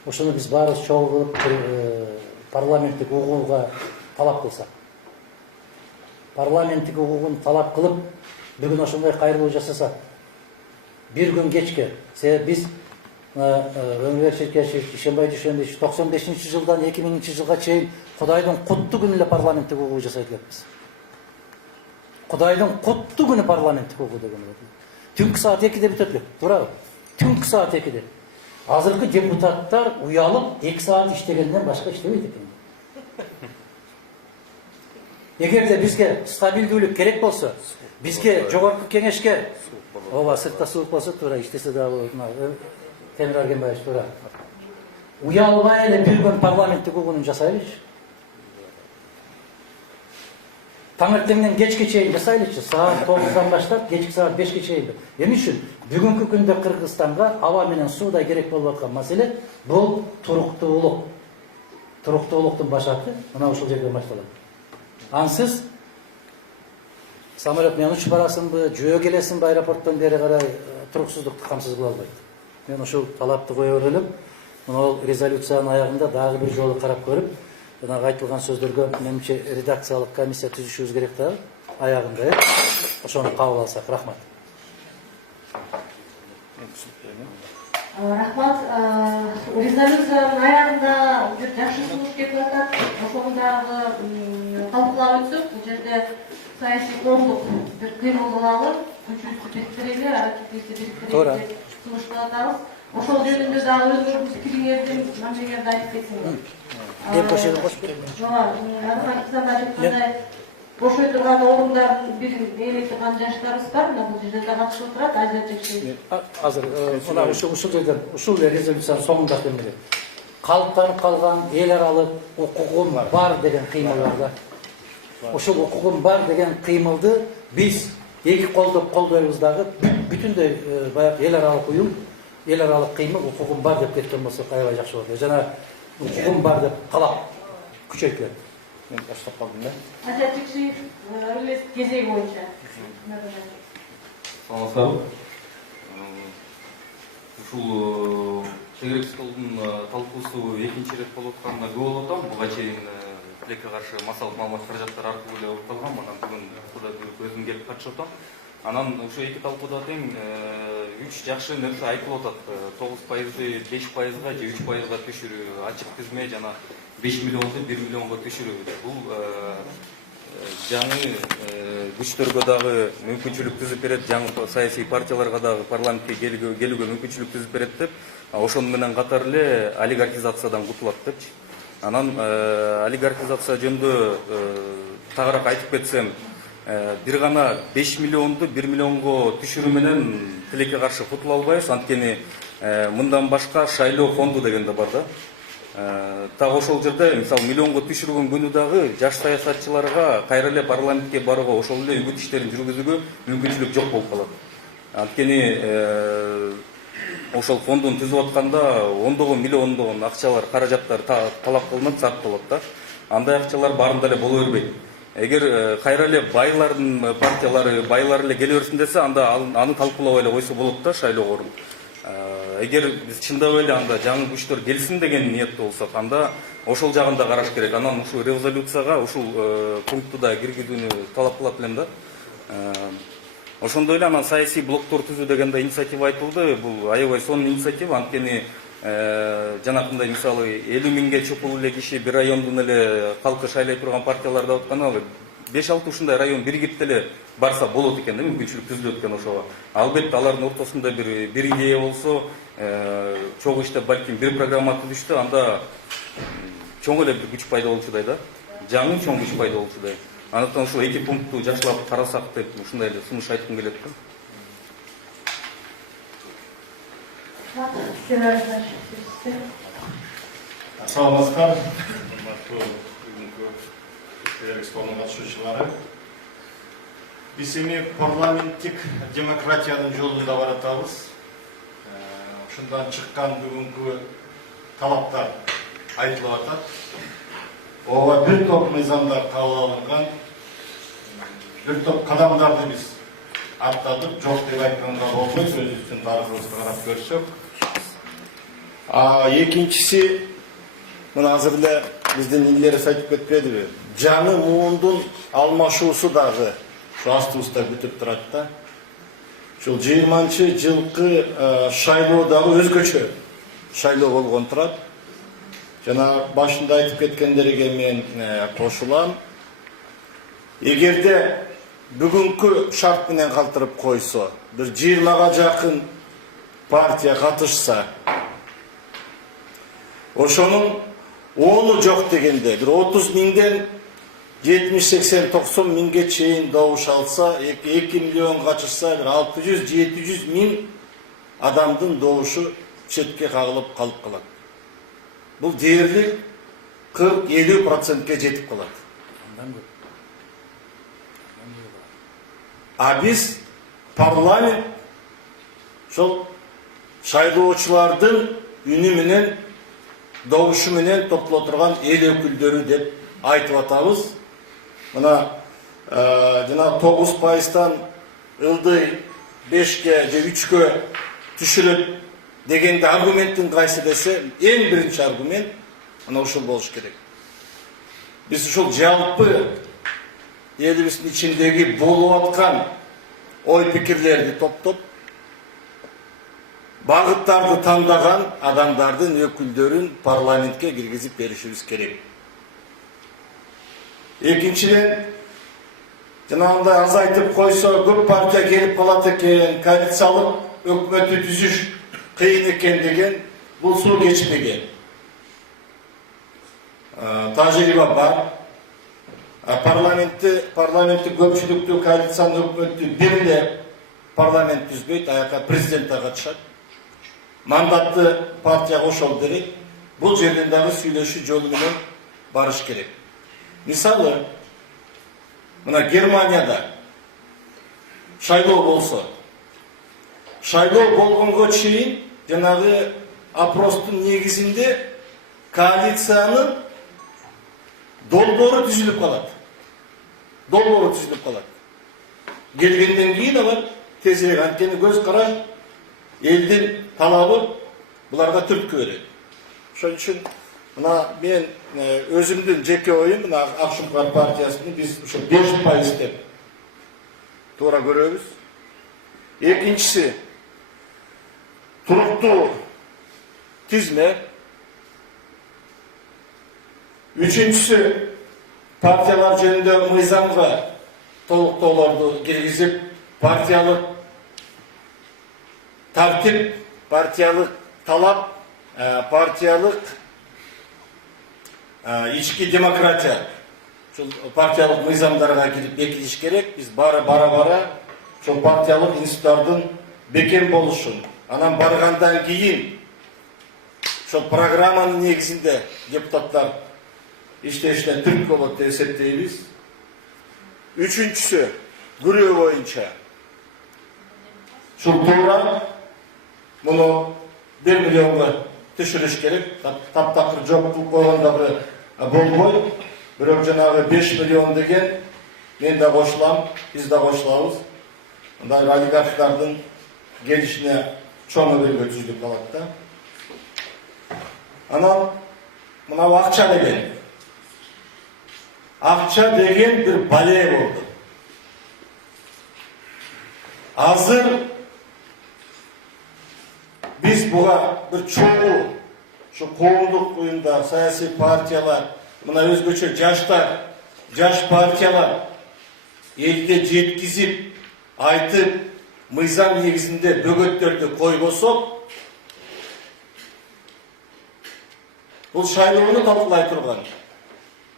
ошону биз баарыбыз чогуу кылып парламенттик укугуга талап кылсак. Парламенттик укугун талап кылып, бүгүн ошондой кайрылуу жасасак, бир күн кечке, себеп биз Өмүрбек Чекешев, Ишенбай Дүйшөнбиевич 95-жылдан 2000-жылга чейин Кудайдын куттуу күнү эле парламенттик укугу жасайт элекпиз. Кудайдын куттуу күнү парламенттик укугу деген болот. Түнкү саат 2-де бүтөт элек, туурабы? Түнкү саат 2-де. Азыркы депутаттар уялып 2 саат иштегенден башка иштебейт экен. Эгерде бизге стабилдүүлүк керек болсо, бизге жогорку кеңешке, ооба сыртта суук болсо туура иштесе да болот. Темир Аргенбаевич туура. Уялбай эле бир күн парламенттик укугун жасайлычы. Таңертеңден кечке чейин жасайлычы. Саат 9-дан баштап кечки саат 5-ке чейин. Эмне үчүн? Бүгүнкү күндө Кыргызстанга аба менен суудай керек болуп аткан маселе бул туруктуулук. Туруктуулуктун башаты мына ушул жерден башталат. Ансыз самолет менен учуп барасыңбы, жөө келесиңби аэропорттон бери карай туруксуздукту камсыз кыла албайт. Мен ушул талапты кое берелим. Мына резолюциянын аягында дагы бир жолу карап көрүп, жанагы айтылган сөздөргө менимче редакциялык комиссия түзүшүбүз керек да, аягында ошону кабыл алсак. Рахмат. Рахмат. Резолюциянын аягында бир жакшы сунуш келип атат. Ошону дагы талкуулап өтсөк, бул жерде саясий коомдук бир кыймыл кылалы, күчүбүздү бириктирели, аракетибизди бириктирели деп сунуш кылып атабыз. Ошол жөнүндө дагы өзүңүздүн пикириңерди, мамилеңерди айтып кетсеңиз. Мен кошуп кошуп. Бош отурган орундардын бирин ээлей турган жаштарыбыз бар, мына бул жерде катышып отурат, Азия Чекшев. Азыр мына ушул жерден ушул резолюциянын соңунда келмеле. калыптанып калган эл аралык укугум бар деген кыймыл бар да. Ошол укугум бар деген кыймылды биз эки колдоп колдойбуз дагы бүтүндөй баягы эл аралык уюм, эл аралык кыймыл укугум бар деп кеткен болсок аябай жакшы болот. Жана укугум бар деп талап күчөйтүлөт. Мен баштап калдым да. Ата Текшиев, Рулес кезеги боюнча. Саламатсыздарбы. Ушул тегерек столдун талкуусу экинчи ирет болуп атканына күбө болуп атам. Буга чейин тилекке каршы массалык маалымат каражаттары аркылуу эле окуп калгам. Анан бүгүн өзүм келип катышып атам. Анан ушул эки талкууда тең 3 жакшы нерсе айтылып атат. 9%, 5%га же 3%га түшүрүү, ачык тизме жана 5 миллионду 1 миллионго түшүрүү. Бул жаңы күчтөргө дагы мүмкүнчүлүк түзүп берет, жаңы саясий партияларга дагы парламентке келүүгө мүмкүнчүлүк түзүп берет деп, ошону менен катар эле олигархизациядан кутулат депчи. Анан олигархизация жөнүндө тагыраак айтып кетсем, бир гана 5 миллионду 1 миллионго түшүрүү менен тилекке каршы кутула албайбыз. Анткени мындан башка шайлоо фонду деген да бар да. Так ошол жерде мисалы миллионго түшүргөн күнү дагы жаш саясатчыларга кайра эле парламентке барууга, ошол эле үгүт иштерин жүргүзүүгө мүмкүнчүлүк жок болуп калат. Анткени ошол фондун түзүп атканда ондогон миллиондогон акчалар, каражаттар талап кылынат, сарпталат да. Андай акчалар баарында эле боло бербейт. Эгер кайра эле байлардын партиялары, байлар эле келе берсин десе, анда аны талкуулабай эле койсо болот да шайлоого орун. Эгер биз чындап эле анда жаңы күчтөр келсин деген ниетте болсок, анда ошол жагын да караш керек. Анан ушул резолюцияга ушул пунктты да киргизүүнү талап кылат элем да. Ошондой эле анан саясий блоктор түзүү деген да инициатива айтылды. Бул аябай сонун инициатива. Анткени жанакындай мисалы 50 миңге чукул эле киши бир райондун эле калкы шайлай турган партияларда атканда 5-6 ушундай район биригип деле барса болот экен да, мүмкүнчүлүк түзүлөт экен ошого. Албетте алардын ортосунда бир идея болсо, чогуу иштеп балким бир программа түзүштү, анда чоң эле бир күч пайда болчудай да. Жаңы чоң күч пайда болчудай. Андыктан ушул эки пункту жакшылап карасак деп ушундай эле сунуш айткым келет да. Саламатсыздар. Бүгүнкү тегерек столдун катышуучулары. Биз эми парламенттик демократиянын жолунда баратабыз. Ушундан чыккан бүгүнкү талаптар айтылып атат. Ооба бир топ мыйзамдар кабыл алынган, бир топ кадамдарды биз аттадык, жок деп айтканга болбойт, өзүбүздүн тарыхыбызды карап көрсөк. Экинчиси, мына азыр эле биздин инилерибиз айтып кетпедиби? Жаңы муундун алмашуусу дагы ушу астыбызда күтүп турат да. Ушул 20-жылкы шайлоо дагы өзгөчө шайлоо болгон турат. Жана башында айтып кеткендерге мен кошулам. Эгерде бүгүнкү шарт менен калтырып койсо, бир 20га жакын партия катышса, ошонун 10 жок дегенде, бир 30 миңден 70-80-90 миңге чейин добуш алса, 2 миллион катышса, бир 600-700 миң адамдын добушу четке кагылып калып калат. Бул дээрлик 40-50%ке жетип калат. А биз парламент ошол шайлоочулардын үнү менен, добушу менен топтоло турган эл өкүлдөрү деп айтып атабыз. Мына жана 9%-тан ылдый 5-ке же 3-кө түшүрөт дегенде аргументтин кайсы десе, эң биринчи аргумент мына ушул болуш керек. Биз ушул жалпы элибиздин ичиндеги болуп аткан ой пикирлерди топтоп, багыттарды тандаган адамдардын өкүлдөрүн парламентке киргизип беришибиз керек. Экинчиден, жанагындай аз айтып койсо, көп партия келип калат экен, коалициялык өкмөттү түзүш кыйын экен деген, бул суу кечпеген. Тажрыйба бар. Парламенттик көпчүлүктүү коалициянын өкмөттү бир эле парламент түзбөйт, аяка президент катышат. Мандатты партия кошол керек. Бұл жерден дағы сөйлеші жолы менен барыш керек. Мысалы, мына Германияда шайлоо болсо, шайлоо болгонго чейин жанагы опростун негизинде коалициянын долбоору түзүлүп калат. Долбоору түзүлүп калат. Келгенден кийин алар тезирээк, анткени көз караш элдин талабы буларга түрткү берет. Ошон үчүн мына мен өзүмдүн жеке оюм, мына Ак Шуңкар партиясыны биз ушу 5% деп туура көрөбүз. Экинчиси туруктуу тизме. Үчүнчүсү партиялар жөнүндө мыйзамга толуктоолорду киргизип, партиялык тартип, партиялык талап, партиялык ички демократия, партиялык мыйзамдарга кирип бекитиш керек. Биз бара ошол партиялык институттардын бекем болушун, анан баргандан кийин ошол программанын негизинде депутаттар иштешине түрткү болот деп эсептейбиз. Үчүнчүсү күрөө боюнча ушул туура муну 1 миллионго түшүрүш керек. Таптакыр жок кылып койгондогу болбой, бирок жанагы 5 миллион деген мен да кошулам, биз да кошулабыз. Мындай олигархтардын келишине чоң өбөлгө түзүлүп калат да. Анан мына акча деген бир бале болду. Азыр биз буга бир чогуу ушу коомдук уюмдар, саясий партиялар, мына өзгөчө жаш партиялар элге жеткизип, айтып, мыйзам негизинде бөгөттөрдү койбосок, бул шайлоону талкуулай турган,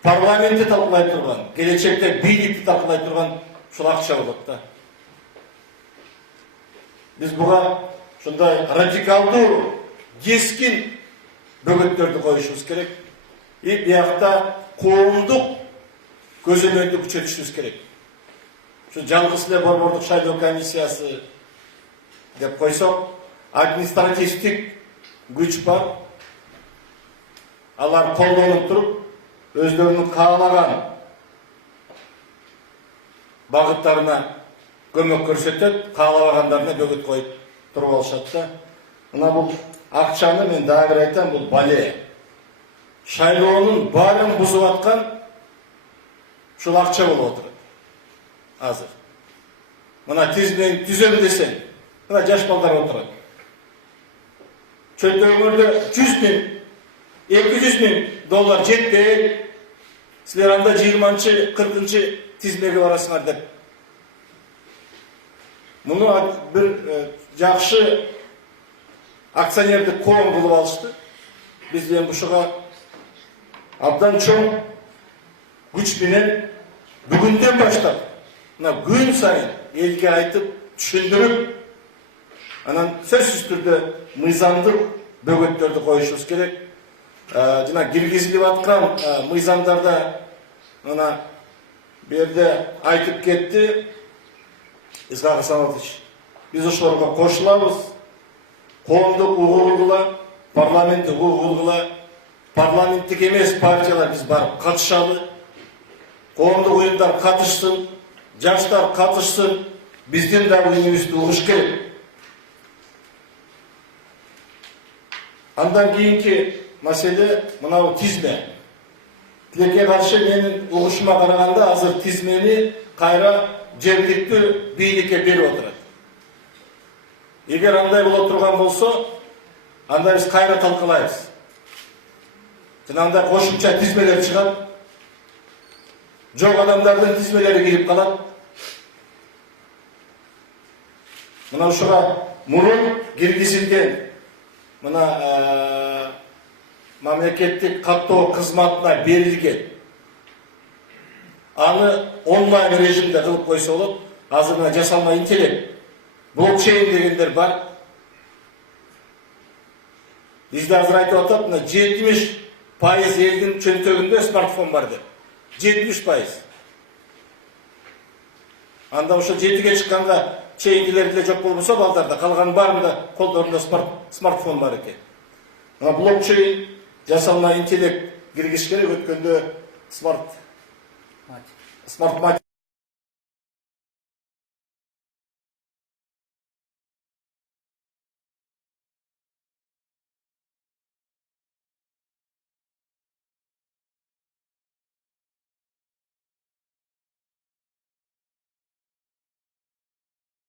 парламентти талкуулай турган, келечекте бийликти талкуулай турган ушул акча болот да. Биз буга ушундай радикалдуу, кескин бөгөттөрдү коюшубуз керек. И биякта коомдук көзөмөлдү күчөтүшүбүз керек. Ушу жалгыз эле борбордук шайлоо комиссиясы деп койсок, административдик күч бар. Алар колдонуп туруп, өздөрүнүн каалаган багыттарына көмөк көрсөтөт, каалабагандарына бөгөт коюп туруп алышат да. Мына бул акчаны мен дагы бир айтам, бул бале. Шайлоонун баарын бузуп аткан ушул акча болуп отурат. Азыр. Мына тизмени түзөм десең, мына жаш балдар отурат. Чөлдө өңөрдө 100 миң, 200 миң доллар жетпей, силер анда 20-чы, 40-чы тизмеге барасыңар деп. Муну бир жакшы акционердик коом кылып алышты. Биз эми ушуга абдан чоң күч менен бүгүндөн баштап, мына күн сайын элге айтып, түшүндүрүп, анан сөзсүз түрдө мыйзамдык бөгөттөрдү коюшубуз керек. Жана киргизилип аткан мыйзамдарда мына берде айтып кетти Исхак Асанович. Биз ошолорго кошулабыз. Коомдук укугула, парламенттик укугула, парламенттик эмес партиялар биз барып катышалы. Коомдук уюмдар катышсын, жаштар катышсын, биздин да үнүбүздү угуш керек. Андан кийинки маселе мынау тизме. Тилекке каршы менин угушума караганда азыр тизмени кайра жергиликтүү бийликке берип отурат. Эгер андай боло турган болсо, анда биз кайра талкалайбыз. Жана анда кошумча тизмелер чыгат. Жок адамдардын тизмелери кирип калат. Мына ушуга мурун киргизилген мына мамлекеттик каттоо кызматына берилген. Аны онлайн режимде кылып койсо болот. Азыр мына жасалма интеллект, блокчейн дегендер бар. Bizde azır айтып атат, мына 70% елдің чөнтөгүндө смартфон бар деп. 70%. Анда ошо 7-ге чыкканга чейингилер деле жок болбосо балдарда, калган баарында колдорунда смартфон бар экен. Мына блокчейн, жасалма интеллект киргиш керек, өткөндө смарт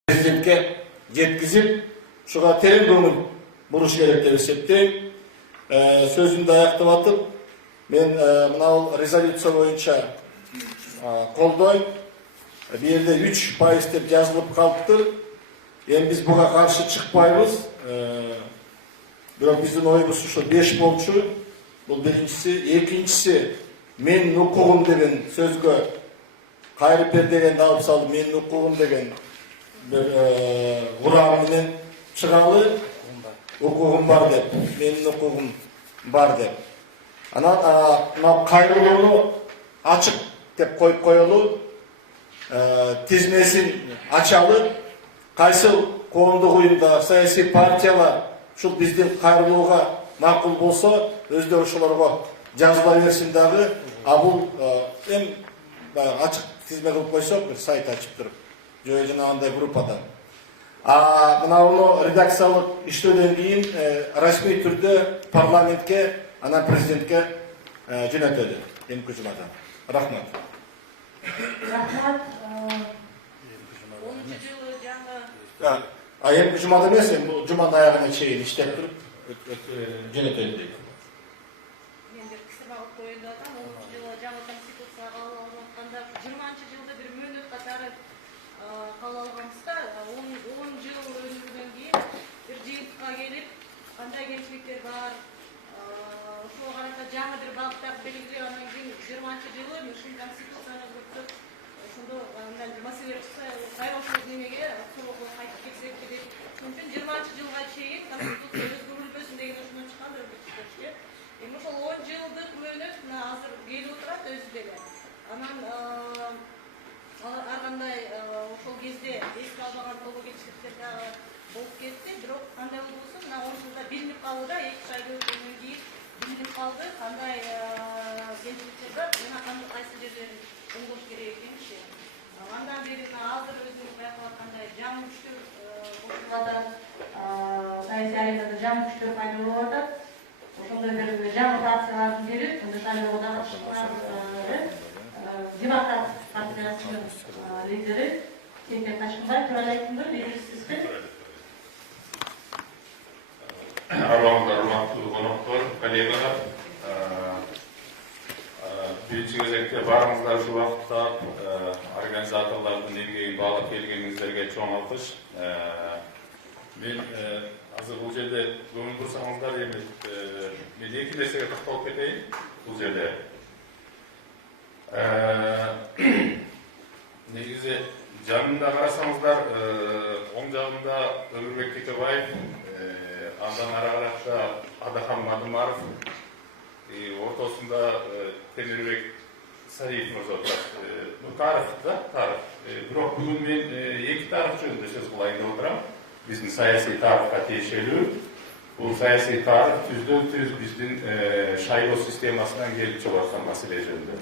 президентке жеткизип, шуга терең көңүл буруш керек деп эсептейм. Сөзүмдү аяктап атып, мен мына резолюция боюнча колдойм. Бул жерде 3% деп жазылып калыптыр. Эми биз буга каршы чыкпайбыз. Бирок биздин оюбуз ушу 5 болчу. Бул биринчиси, экинчиси менин укугум деген сөзгө кайрып бер дегенди алып салып, менин укугум деген bir Kur'an menен çıgalı hukugum var dep, menin hukugum var dep. Ana kayrılığını açık dep koyup koyalı, tizmesin açalı, kaysı koğunduk uyumda sayısı partiyalar şu bizdin kayrılığına makul bolsa, özde uşularga жазыла берсин дагы, бул эм açık tizme кылып койсок, bir сайт açıp туруп. Андай группадан. Мынауну редакциялык иштөөдөн кийин расмий түрдө парламентке, анан президентке жөнөтөлү. Эмки жумадан. Рахмат. Рахмат. 10 жылы жаңы Эмки жумада эмес, бул жуманын аягына чейин иштеп туруп жөнөтөлү дейт. Мен де кысыр багып коеюн деп атам. 10 жылы жаңы конституция кабыл алып атканда 20-жылда бир мөөнөт катары кабыл алганбызда 10 жыл өтүлгөндөн кийин бир жыйынтыкка келип, кандай кемчиликтер бар, ошого карата жаңы бир багыттарды белгилеп, анан кийин 20-жылы ушул конституцияны көрсөт, ошондо мындай маселе чыкса, кайра ошол немеге суроого кайтып кетсек деп. Ошон үчүн 20-жылга чейин конституция өзгөрүлбөсүн деген ошондон чыккан да. Эми ошол 10 жылдык мөөнөт азыр келип отурат өзү деле. Анан ар кандай ошол кезде эске албаган тобо кемчиликтер дагы болуп кетти, бирок кандай болбосун мына 10 жылда билинип калды да, 2 ай өткөндөн кийин билинип калды кандай кемчиликтер бар, жана кайсы жерлерин оңдош керек экенчи. Андан бери азыр өзүңүз байкап аткандай жаңы күчтөр кошулуп атат, саясий аренада жаңы күчтөр пайда болуп атат. Ошондой бир жаңы партиялардын бири, шайлоого дагы чыккан демократ партиясынын лидери Кембек Ташкынбаев туралы айттыңдар, билесизби? Арбаңыздар, урматтуу коноктор, коллегалар. Биринчи кезекте барыңыздар ушул убакытта организаторлордун эмгегин баалап келгениңиздерге чоң алкыш. Мен азыр бул жерде көңүл бурсаңыздар, эми мен эки нерсеге токтолуп кетейин бул жерде. Негизи жанында карасаңыздар, оң жагында Өмүрбек Текебаев, андан ары каракта Адахан Мадымаров, ортосунда Темирбек Сариев мырза отурат. Бул тарых да, тарых. Бирок бүгүн мен эки тарых жөнүндө сөз кылайын деп отурам. Биздин саясий тарыхка тиешелүү. Бул саясий тарых түздөн-түз биздин шайлоо системасынан келип чыгып аткан маселе жөнүндө.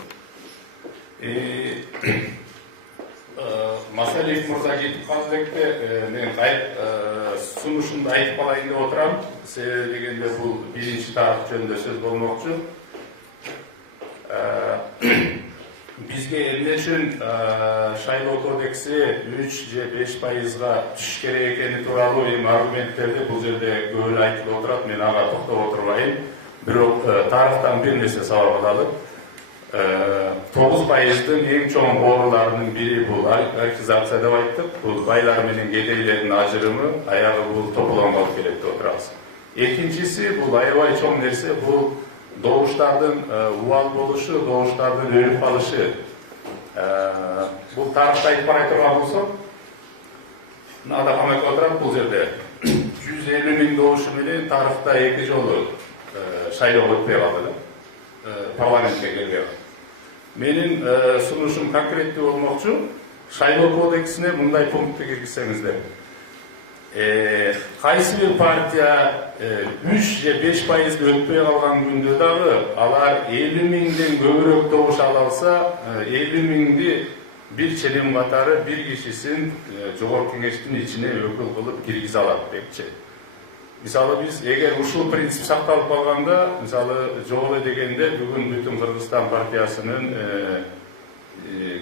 Масалиев мырза кетип калды дегенде мен сунушумду айтып калайын деп отурам. Себеби дегенде бул биринчи тарых жөнүндө сөз болмокчу. Бизге эмне үчүн шайлоо кодекси 3 же 5%га түшүш керек экени тууралуу эми аргументтерди бул жерде көп эле айтылып отурат. Мен ага токтоп отурбайын. Бирок тарыхтан бир нерсе сабак алалы. 9%'ın en çoğun oğrularının biri bu arkizacya деп айттык. Бұл байлар менен кедейлердин ажырымы аяғы бұл топуланга алып келет деп отурабыз. Экинчиси бұл аябай чоң нерсе, бұл добуштардын убал болушу, добуштардын өлүп калышы. Бұл тарыхта айтып барай турган болсок, Адахан айтып отурат, бұл жерде 150 000 менин добушу менен тарыхта 2 жолу шайлоо өтпөй калды да, парламентке келбей калды. Менин сунушум конкреттүү болмокчу, шайлоо кодексине мындай пунктты киргизсеңиздер. Кайсы бир партия 3 же 5% өтпөй калган күндө дагы алар 50 миңден көбүрөөк добуш ала алса, 50 миңди bir çelim katары bir kişisinin Jogorku Kengештин içine ökül kılıp kirgize alат депчи. Мисалы biz eğer ушул принцип сакталып калганда, мисалы жогобу дегенде бүгүн бүтүн Кыргызстан партиясынын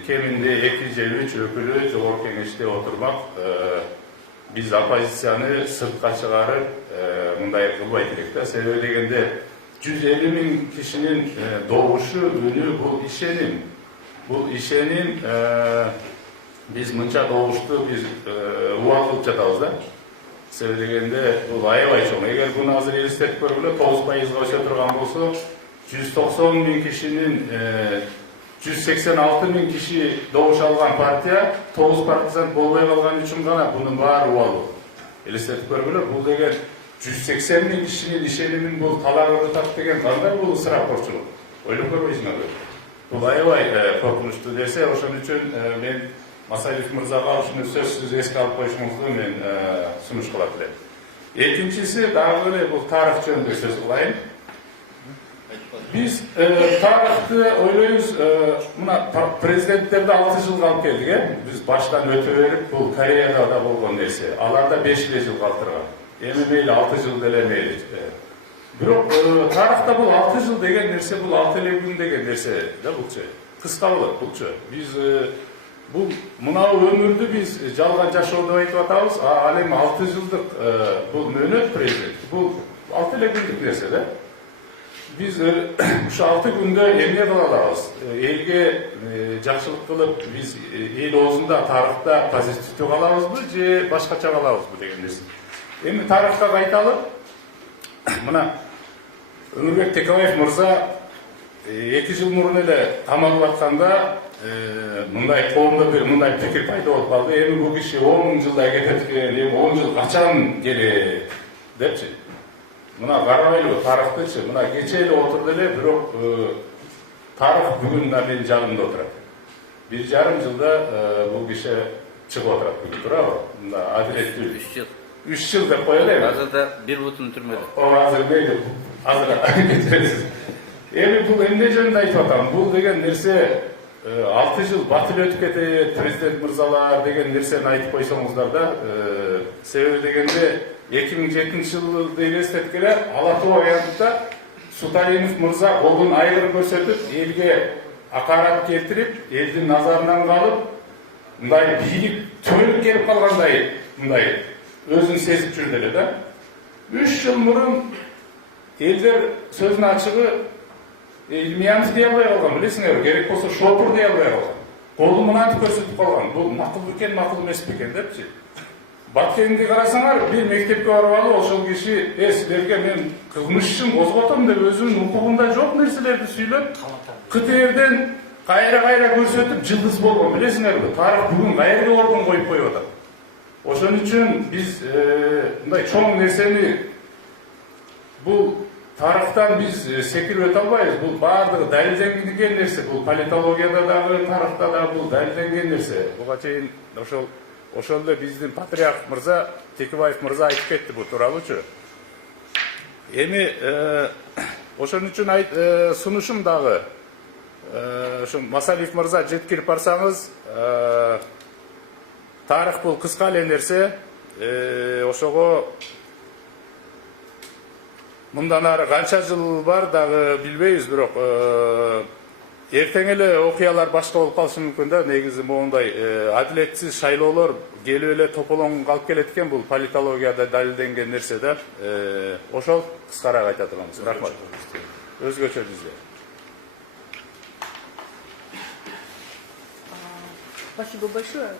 кеминде 2 же 3 өкүлү Жогорку Кеңеште отурмак. Biz оппозицияны сыртка чыгарып мындай кылбай керек да. Себеби дегенде 150 миң кишинин добушу үнү бул ишеним. Bu işenin biz mınça doğuştu, biz uval kılıp жатабыз да. Sebebinde bu ayıbay çoğun. Eğer bunu hazır elestetip görülü 9%'ga öse turgan bolsa 190 ming kişinin 186 ming kişi doğuş algan partiya 9% bolbay kalgan üçün gana bunun var uvalı. Elestetip görülü. Bu degen 180 ming kişinin işenimin bu talağını tak degen kanday bu ısrap borçluk. Öyle görmeysin abi. Bu ayıbay korkunçtu dese, oşun üçün men Масалиев мырзага ушуну сөзсүз эске алып коюшуңузду мен сунуш кылат элем. Экинчиси дагы эле бул тарых жөнүндө сөз кылайын. Биз тарыхты ойлойбуз, мына президенттерди 6 жылга алып келдик, биз баштан өтө берип, бул Кореяда да болгон нерсе. Аларда 5 жыл калтырган. Эми мейли 6 жыл деле мейли. Бирок тарыхта бул 6 жыл деген нерсе, бул 6 эле күн деген нерсе да булчу. Кыска болот булчу. Биз bu mınao ömürdü biz жалган жашоо деп айтып атабыз. Ал эми 6 жылдык бул мөөнөт президент. Бул 6 эле күндүк нерсе да. Биз ушу 6 күндө эмне кыла алабыз? Элге жакшылык кылып, биз эл оозунда тарыхта позитивдүү калабызбы же башкача калабызбы деген нерсе. Эми тарыхка кайталып, мына Өмүрбек Текебаев мырза 2 жыл мурун эле камалып атканда мындай коомдо бир мындай пикир пайда болуп калды. Эми бул киши 10 жылдай кетет экен, эми 10 жыл качан келет депчи. Мына карабайлы тарыхтычы, мына кече эле отурду эле, бирок тарых бүгүн менин жагымда отурат. 1,5 жылда бул киши чыгып отурат бүгүн, туурабы? Мына адилеттүү 3 жыл. 3 жыл деп коелу. Азырда 1 бутун түрмөдө. Азыр мейли. Азыр кетиресиз. Эми бул эмне жөнүндө айтып атам? Бул деген нерсе 6 жыл батыл өтүп кетет, президент мырзалар деген нерсени айтып койсоңуздар да, себеби дегенде 2007 жылды элестеткеле Ала Тоо аянтта Суталинов мырза колун айгыр көрсөтүп, элге акарат келтирип, элдин назарынан калып, мындай бийлик төлүп келип калгандай, мындай өзүн сезип жүрдү эле да. 3 жыл мурун элдер сөзүнүн ачыгы Илмиямыз дей албай калган, билесиңерби, керек болсо шопур дей албай калган. Колун мынантип көрсөтүп калган. Бул макул бекен, макул эмес бекен депчи. Баткенди карасаңар, бир мектепке барып алып, ошол киши, силерге мен кылмыш ишин козготом деп өзүнүн укугунда жок нерселерди сүйлөп, КТРден кайра көрсөтүп жылдыз болгон, билесиңерби? Тарых бүгүн кайерге ордун коюп коюп атат. Ошон үчүн биз мындай чоң нерсени бул тарыхтан biz секирип өтө албайбыз. Бул баардыгы далилденген нерсе. Бул политологияда дагы, тарыхта да бул далилденген нерсе. Буга чейин ошол эле биздин патриарх мырза, Текебаев мырза айтып кетти бул тууралуучу. Эми ошон үчүн сунушум дагы ошо Масалиев мырза жеткирип барсаңыз, тарых бул кыска эле нерсе. Ошого мындан ары канча жыл бар дагы билбейбиз, бирок эртең эле окуялар башка болуп калышы мүмкүн да. Негизи моундай адилетсиз шайлоолор келип эле тополоң калып келет экен. Бул политологияда далилденген нерсе да. Ошол кыскараак айта турганбыз. Рахмат. Өзгөчө бизде. Спасибо большое.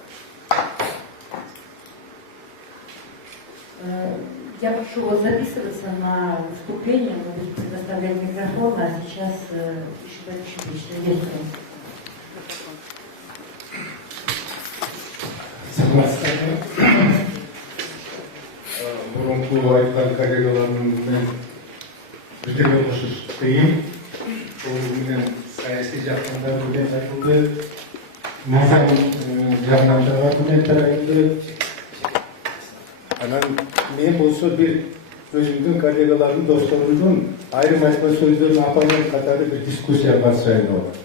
Я прошу вас записываться на выступление, мы будем предоставлять микрофон, а сейчас еще личное дело. Согласен. мурунку айткан коллегаларым менен бирдеме кошуш кыйын. Ошол менен саясий жактан да күнөт айтылды, мыйзам жагынан да күнөттөр айтылды. Анан мен болсо бир өзүмдүн коллегалардын досторумдун айрым айтма сөздөрүн апайын катары бир дискуссия баштайын болот.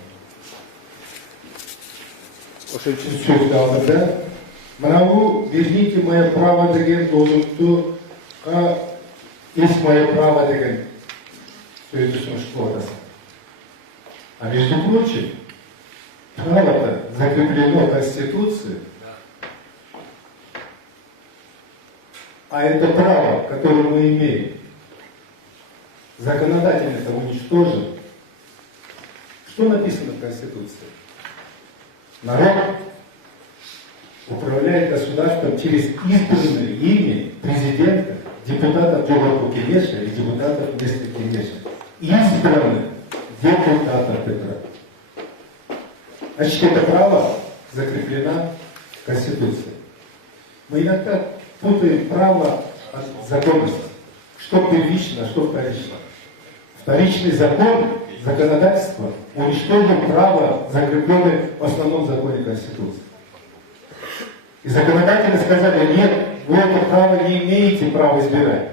Ошол үчүн сөздү алдым да. Мынау верните мое право деген лозунгтуга есть мое право деген сөздү сунуштуп атасың. А между прочим, право-то закреплено в Конституции, а это право, которое мы имеем, законодательно-то уничтожено. Что написано в Конституции? Народ управляет государством через избранные ими президента, депутатов Джогорку Кенеша и депутатов вместо Кенеша. Избранных депутатов Петра. Значит, это право закреплено в Конституции. Мы иногда путаем право от законности. Что первично, что вторично. Вторичный закон, законодательство уничтожил право, закрепленное в основном законе Конституции. И законодатели сказали, нет, вы это право не имеете права избирать.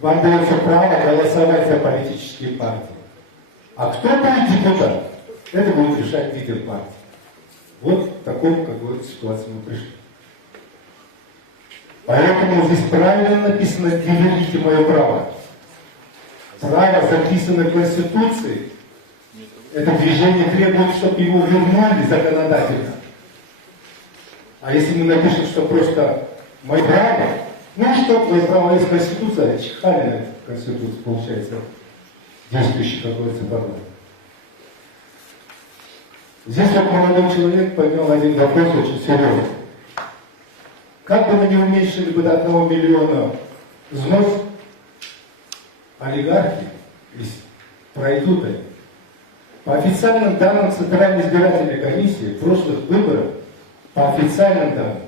Вам дается право голосовать за политические партии. А кто будет депутат? Это будет решать лидер партии. Вот в таком, как говорится, ситуации мы пришли. Поэтому здесь правильно написано «Не верните мое право». Право записано в Конституции. Это движение требует, чтобы его вернули законодательно. А если мы напишем, что просто «мое право», ну что, мое право есть Конституция, чихали на эту Конституцию, получается, действующий, как говорится, парламент. Здесь вот молодой человек поднял один вопрос очень серьезный. Как бы мы не уменьшили бы до 1 миллиона взнос, олигархи пройдут они. По официальным данным Центральной избирательной комиссии прошлых выборов, по официальным данным,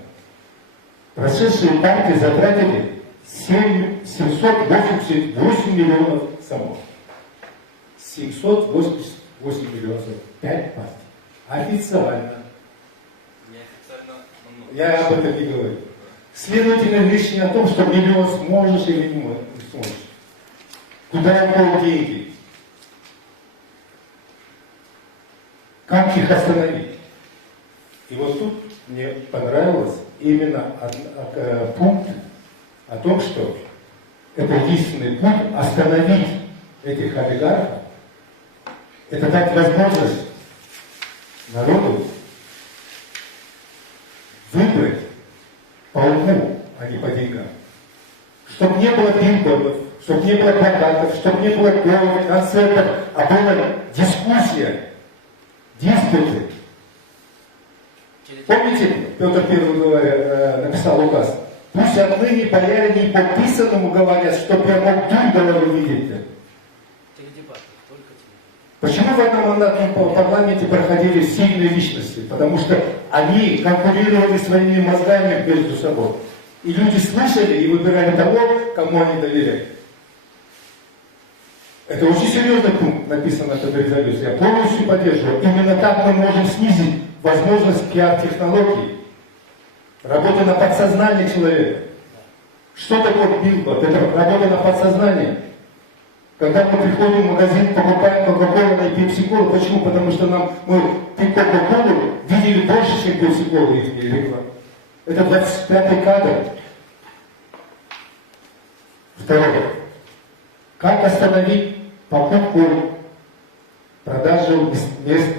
прошедшие партии затратили 788 миллионов самов. 788 миллионов. 5 партий. Официально. Я об этом не говорю. Следовательно, речь не о том, что миллион сможешь или не сможешь. Куда упал деньги? Как их остановить? И вот тут мне понравилось именно пункт о том, что это единственный путь остановить этих олигархов, это дать возможность народу выбрать по уму, а не по деньгам. Чтобы не было билбордов, чтобы не было плакатов, чтобы не было голов, концертов, а была дискуссия, диспуты. Помните, Петр I написал указ? Пусть отныне бояре не подписанному говорят, чтоб я мог голову видеть. Почему в одномандатном парламенте проходили сильные личности? Потому что они конкурировали своими мозгами между собой. И люди слышали и выбирали того, кому они доверяют. Это очень серьезный пункт, написан в этой резолюции. Я полностью поддерживаю. Именно так мы можем снизить возможность пиар-технологий. Работа на подсознание человека. Что такое билборд? Это работа на подсознание. Когда мы приходим в магазин, покупаем Кока-Колу и Пепси-Колу. Почему? Потому что мы Кока-Колу видели больше, чем Пепси-Колу их рекламу. Это 25-й кадр. Второе. Как остановить покупку, продажу мест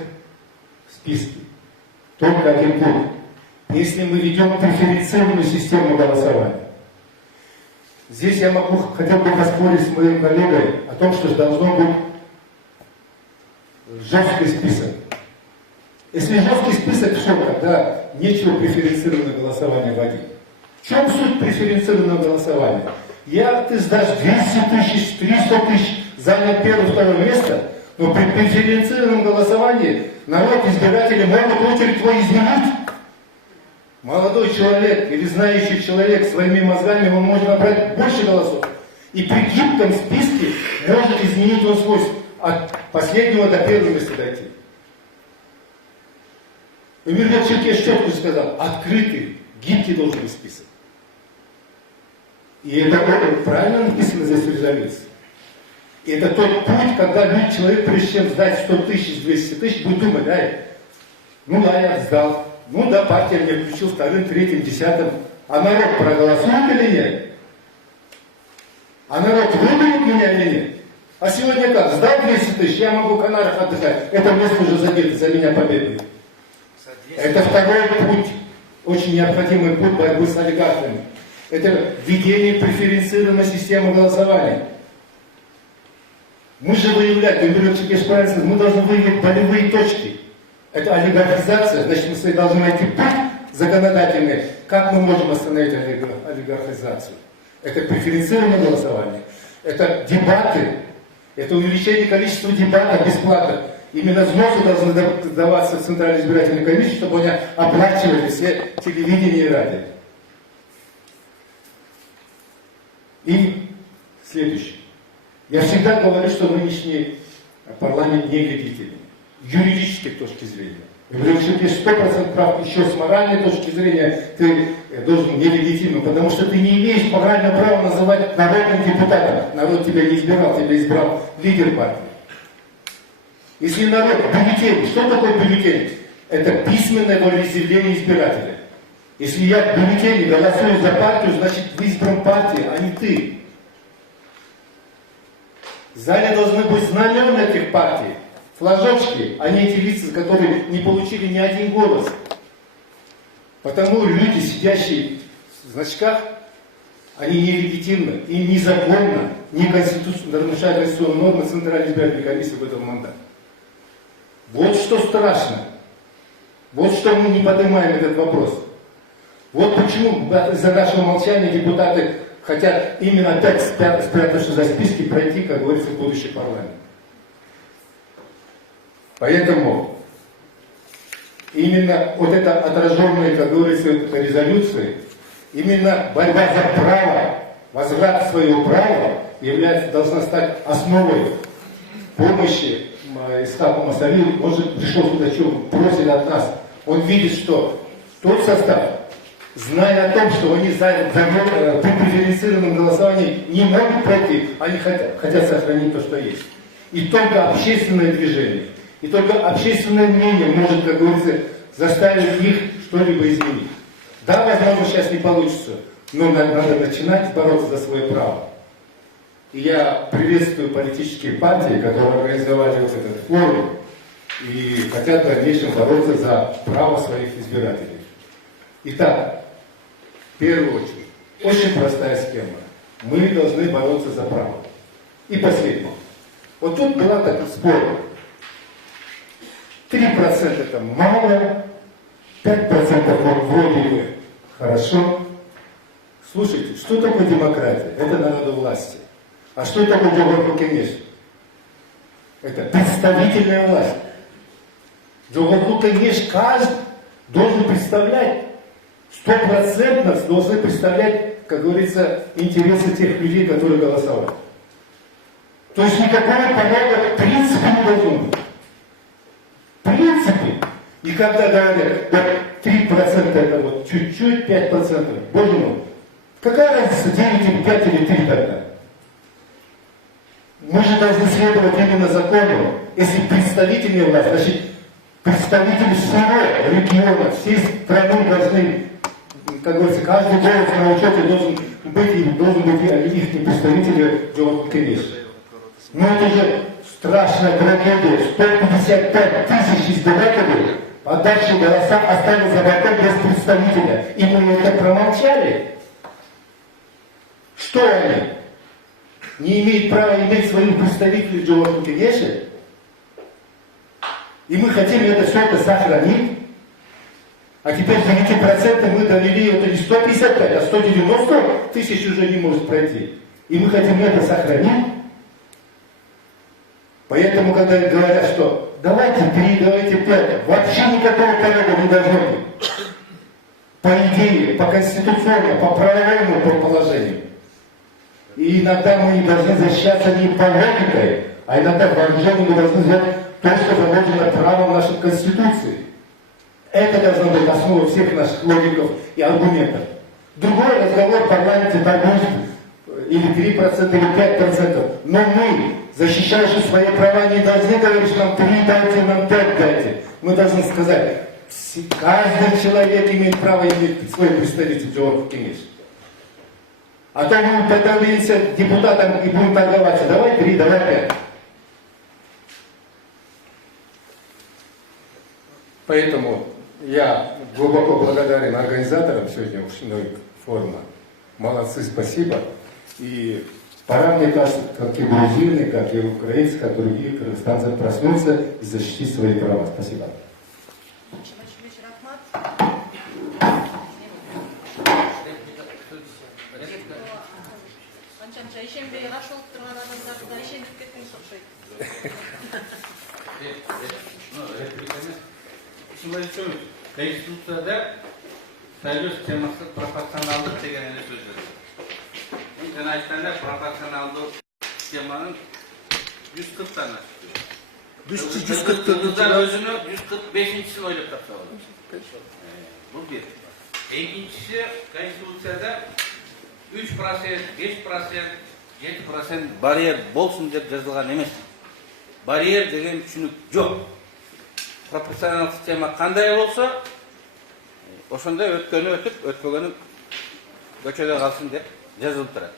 в списке? Только один пункт. Если мы ведем преференцированную систему голосования. Здесь я хотел бы поспорить с моим коллегой о том, что должно быть жесткий список. Если жесткий список, что тогда нечего преференцированное голосование вводить. В чем суть преференцированного голосования? Ты сдашь 200 тысяч, 300 тысяч, занял первое-второе место, но при преференцированном голосовании народ, избиратели могут очередь твою изменить. Молодой человек или знающий человек своими мозгами, он может набрать больше голосов. И при гибком списке может изменить он свой от последнего до первого места дойти. Эмирбек Черкеш четко сказал, открытый, гибкий должен быть список. И это правильно написано здесь в резолюции. И это тот путь, когда человек, прежде чем сдать 100 тысяч, 200 тысяч, будет думать, да, ну да, я сдал. Ну да, партия мне включил вторым, третьим, десятым. А народ проголосует или нет? А народ выберет меня или нет? А сегодня как? Сдал 200 тысяч, я могу в Канарах отдыхать. Это место уже забито, за меня победили. Это второй путь, очень необходимый путь борьбы с олигархами. Это введение преференцируемой системы голосования. Мы же выявлять, мы должны выявить болевые точки. Это олигархизация, значит, мы должны найти путь законодательный, как мы можем остановить олигархизацию. Это преференцируемое голосование, это дебаты, это увеличение количества дебатов бесплатно. Именно взносы должны даваться в Центральной избирательной комиссии, чтобы они оплачивали все телевидение и радио. И следующее. Я всегда говорю, что нынешний парламент нелегитимен. С юридической точки зрения. Я говорю, что ты 100% прав, еще с моральной точки зрения ты должен нелегитимен, потому что ты не имеешь морального права называть народным депутатом. Народ тебя не избирал, тебя избрал лидер партии. Если народ, бюллетень, что такое бюллетень? Это письменное волеизъявление избирателя. Если я в бюллетене голосую за партию, значит вы избран партия, а не ты. В зале должны быть знамена этих партий, флажочки, а не эти лица, которые не получили ни один голос. Потому люди, сидящие в значках, они нелегитимны, им незаконно, не конституционно, нарушая конституционные нормы Центральной избирательной комиссии в этом мандате. Вот что страшно. Вот что мы не поднимаем этот вопрос. Вот почему из-за нашего молчания депутаты хотят именно опять, спрятавшись за списки, пройти, как говорится, в будущий парламент. Поэтому именно вот это отраженное, как говорится, резолюции, именно борьба за право, возврат своего права должна стать основой помощи Исхаку Масави. Может, пришел сюда, что просит от нас. Он видит, что тот состав, зная о том, что они при преференцированном голосовании не могут пройти, они хотят сохранить то, что есть. И только общественное движение, и только общественное мнение может, как говорится, заставить их что-либо изменить. Да, возможно, сейчас не получится, но надо начинать бороться за свое право. И я приветствую политические партии, которые организовали вот этот форум и хотят в дальнейшем бороться за право своих избирателей. Итак, в первую очередь, очень простая схема. Мы должны бороться за право. И последнее. Вот тут была такой спор. 3% это мало, 5% вроде бы хорошо. Слушайте, что такое демократия? Это народовластие. А что такое Джогорку Кенеш? Это представительная власть. Джогорку Кенеш каждый должен представлять, 100% должны представлять, как говорится, интересы тех людей, которые голосовали. То есть никакого порядка в принципе не должно быть. В принципе. И когда говорят, вот 3% это вот чуть-чуть, 5%, боже мой, какая разница, 9 или 5 или 3 тогда? Мы же должны следовать именно закону. Если представительная власть, значит, представители всего региона, всей страны должны, как говорится, каждый голос на учете должен быть их представители Джогорку Кенеш. Но это же страшная трагедия. 155 тысяч избирателей, отдавшие голоса, остались за бортом без представителя. И мы это промолчали. Что они? Не имеют права иметь своих представителей в Джогорку Кенеше? И мы хотим это все это сохранить? А теперь за эти проценты мы довели это не 155, а 190 тысяч уже не может пройти. И мы хотим это сохранить? Поэтому, когда говорят, что давайте 3, давайте 5, вообще никакого порядка не должно быть. по идее, по конституционному, по правовому положению. И иногда мы не должны защищаться не по логикой, а иногда вооружению мы должны знать то, что заложено правом нашей Конституции. Это должна быть основа всех наших логиков и аргументов. Другой разговор в парламенте там будет или 3%, или 5%. Но мы, защищающие свои права, не должны говорить, что нам 3 дайте, нам 5 дайте. Мы должны сказать, каждый человек имеет право иметь свой представитель органов Кенеш. А то мы подавимся депутатам и будем торговаться. Давай 3, давай 5. Поэтому я глубоко благодарен организаторам сегодняшнего форума. Молодцы, спасибо. И пора, мне кажется, как и грузины, как и украинцы, как и другие кыргызстанцы проснуться и защитить свои права. Спасибо. Конституцияда союз темасы пропорционалдық деген эле сөз бар. Мен жана айтканда пропорционалдуу теманын 140 дана. 144 өзүнө 145-син ойлоп тапса болот. Бул бир. Экинчиси Конституцияда 3%, 5%, 7% барьер болсун деп жазылган эмес. Барьер деген түшүнүк жок. Пропорционал система кандай болсо, ошондой өткөнү өтүп, өтпөгөнү көчөдө калсын деп жазылып турат.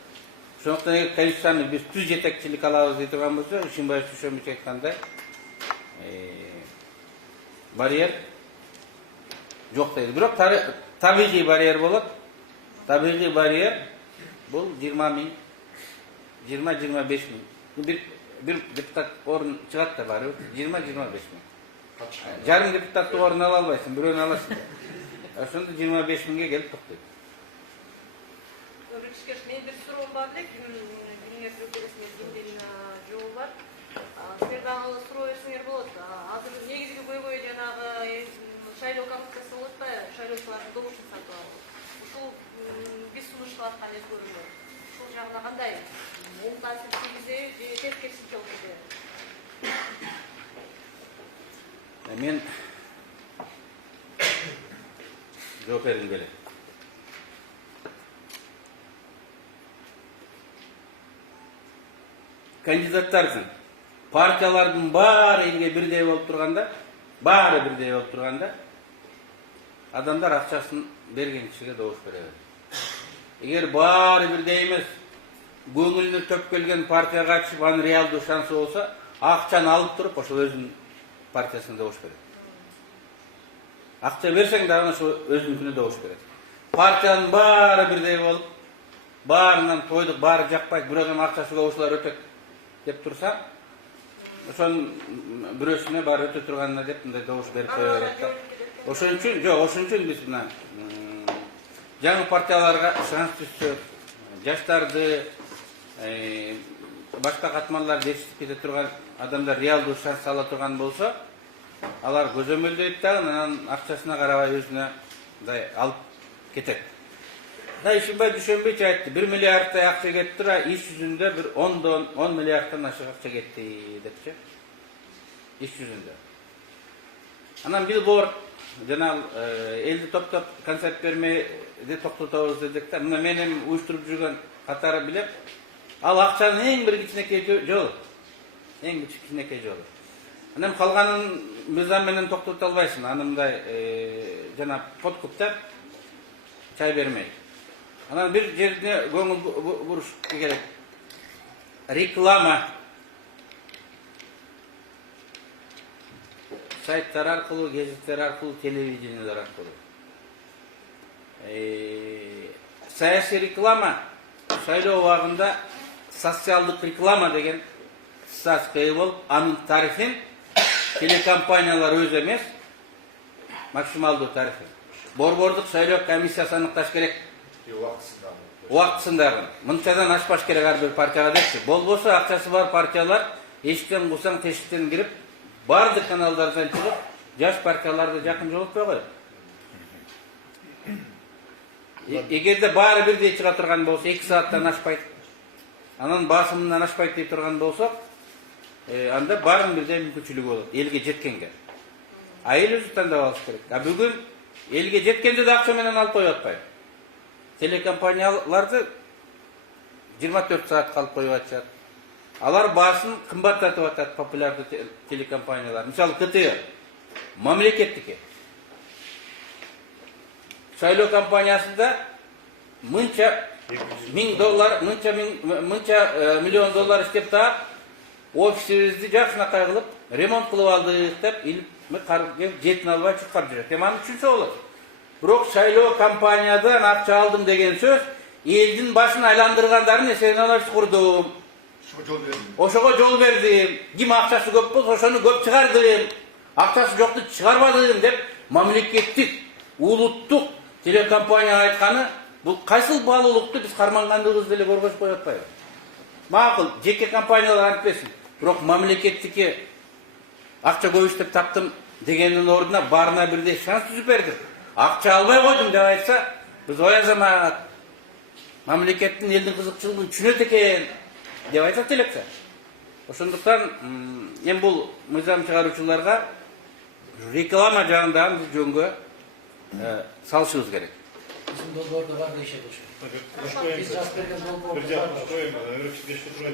Ошондуктан эгер Конституцияны биз түз жетекчилик алабыз дей турган болсо, Ишимбаев Тушемич айткандай, барьер жок дейт. Бирок табигый барьер болот. Табигый барьер бул 20 миң, 20-25 миң. Бир депутат орун чыгат да баары 20-25 миң. Жарым депутатты орун ала албайсың, бирөөнү аласың. Ошондо 25 миңге келип токтойт. Мен бир суроо бар эле, кимдер сөздөсүнө жол бар. Силер дагы суроо берсеңер болот. Азыр негизги көйгөй жанагы шайлоо комиссиясы болот да, шайлоочулардын добушун сатып алуу. Ушул биз сунуштап аткан өзгөрүүлөр. Ушул жагына кандай? Оң таасир тийгизеби же терс керисинче болуп кетеби? Мен жооп бергим келет. Кандидаттардын, партиялардын баары элге бирдей болуп турганда, адамдар акчасын берген кишиге добуш берет. Эгер баары бирдей эмес, көңүлүнө төп келген партияга катышып, анын реалдуу шансы болсо, акчаны алып туруп, ошол өзүнүн партиясына добуш берет. Акча берсең дагы ошо өзүнүкүнө добуш берет. Партиянын баары бирдей болуп, баарынан тойдук, баары жакпайт, бирөөнүн акчасы көп ушулар өтөт деп турса, ошонун бирөөсүнө баары өтө турганына деп мындай добуш берип кое берет. Ошон үчүн биз мына жаңы партияларга шанс түшсө, жаштарды, башка катмарлар жетишип кете турган адамдар реалдуу шанс ала турган болсо, алар көзөмөлдөйт дагы, анан акчасына карабай өзүнө мындай алып кетет. Ишимбай Дүйшөнбеич айтты, 1 миллиардтай акча кетип тура, иш жүзүндө бир 10 миллиардтан ашык акча кетти депчи. Иш жүзүндө. Анан билборд жана элди топтоп концерт бермейди токтотобуз дедик да. Мына менин уюштуруп жүргөн катары билем. Ал акчанын эң бир кичинекей жолу. Анан калганын мыйзам менен токтото албайсың. Аны мындай жана подкупта чай бермей. Анан бир жерине көңүл буруш керек. Реклама. Сайттар аркылуу, гезиттер аркылуу, телевидениялар аркылуу. Саясий реклама шайлоо убагында социалдык реклама деген статья болуп, анын тарифин телекомпаниялар өзү эмес, максималдуу тарифин борбордук шайлоо комиссиясы аныкташ керек. Убактысындагы. Мынчадан ашпаш керек ар бир партияга депчи. Болбосо акчасы бар партиялар эшиктен курсаң тешиктен кирип, бардык каналдардан чыгып, жаш партияларды жакын жолотпой коет. Эгерде баары бирдей чыга турган болсо 2 сааттан ашпайт, анан басымынан ашпайт деп турган болсок, анда баарын бирдей мүмкүнчүлүгү болот элге жеткенге. А эл өзү тандап алыш керек. А бүгүн элге жеткенде да акча менен алып коюп атпайбы. Телекомпанияларды 24 саат калып коюп атышат. Алар баасын кымбаттатып атат популярдуу телекомпаниялар. Мисалы КТ мамлекеттики. Шайлоо компаниясында мынча $1000, мынча миллион доллар иштеп таап, офисибизди жакшынакай кылып, ремонт кылып алдык деп, жетін албай чыккап жүрөт. Эми аны түшүнсө болот. Бирок шайлоо компаниядан акча алдым деген сөз, элдин башын айландыргандарын эсебинен курдум. Ошого жол бердим. Ким акчасы көп болсо ошону көп чыгардым. Акчасы жокту чыгарбадым деп мамлекеттик, улуттук телекомпания айтканы, бул кайсыл баалуулукту биз кармангандыгыбызды деле көргөзүп коюп атпайбы? Макул, жеке компаниялар антпесин. Бирок мамлекеттикке акча көп иштеп таптым дегендин ордуна баарына бирдей шанс түзүп бердим. Акча албай койдум деп айтса, биз ой азамат, мамлекеттин элдин кызыкчылыгын түшүнөт экен деп айтат элексе. Ошондуктан эми бул мыйзам чыгаруучуларга реклама жагындагы жөнгө салышыбыз керек. Bizim dolborda var da işe koşuyor. Biz жазып берген долборда бар.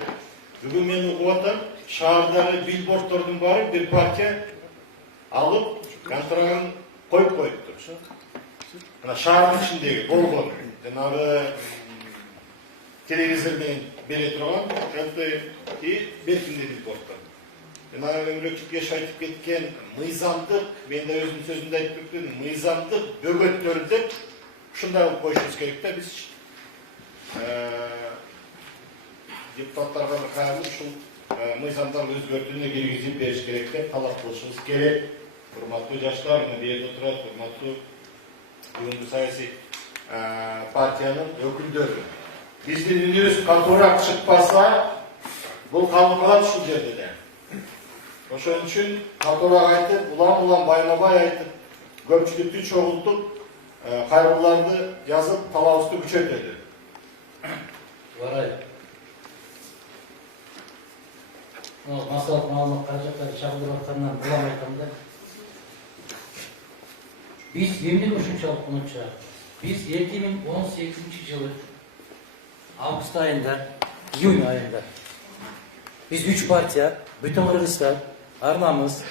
Бүгүн мен угуп атам, шаардагы билбордтордун баары бир партия алып, контрагын коюп коюптур. Мына шаардын ичиндеги болгон, жанагы телевизорден бере турган, и беркинде билбордтор. Жанагы мемлекетке айтып кеткен мыйзамдык, мен да өзүмдүн сөзүмдө айтып кеттим, мыйзамдык бөгөттөр деп ушундай кылып коюшубуз керек да биз. Депутаттарга кайрылып ушул мыйзамдарды өзгөртүүнү киргизип бериш керек деп талап кылышыбыз керек. Урматтуу жаштар, мына берде турат, урматтуу бүгүнкү саясий партиянын өкүлдөрү. Биздин үнүбүз катуураак чыкпаса, бул калып калат ушул жерде да. Ошон үчүн катуураак айтып, улам байма-бай айтып, көпчүлүктү чогултуп, кайрылууларды жазып, талабыбызды күчөтөдү. Барай. Масалык маалымат каражаттары чагылдырып аткандан улам айтканда, biz emniyet koşumçalık bulunca, biz 2018 yılı Ağustos ayında, iyun ayında, biz 3 partiya, bütün Kırgızistan, Arnamız,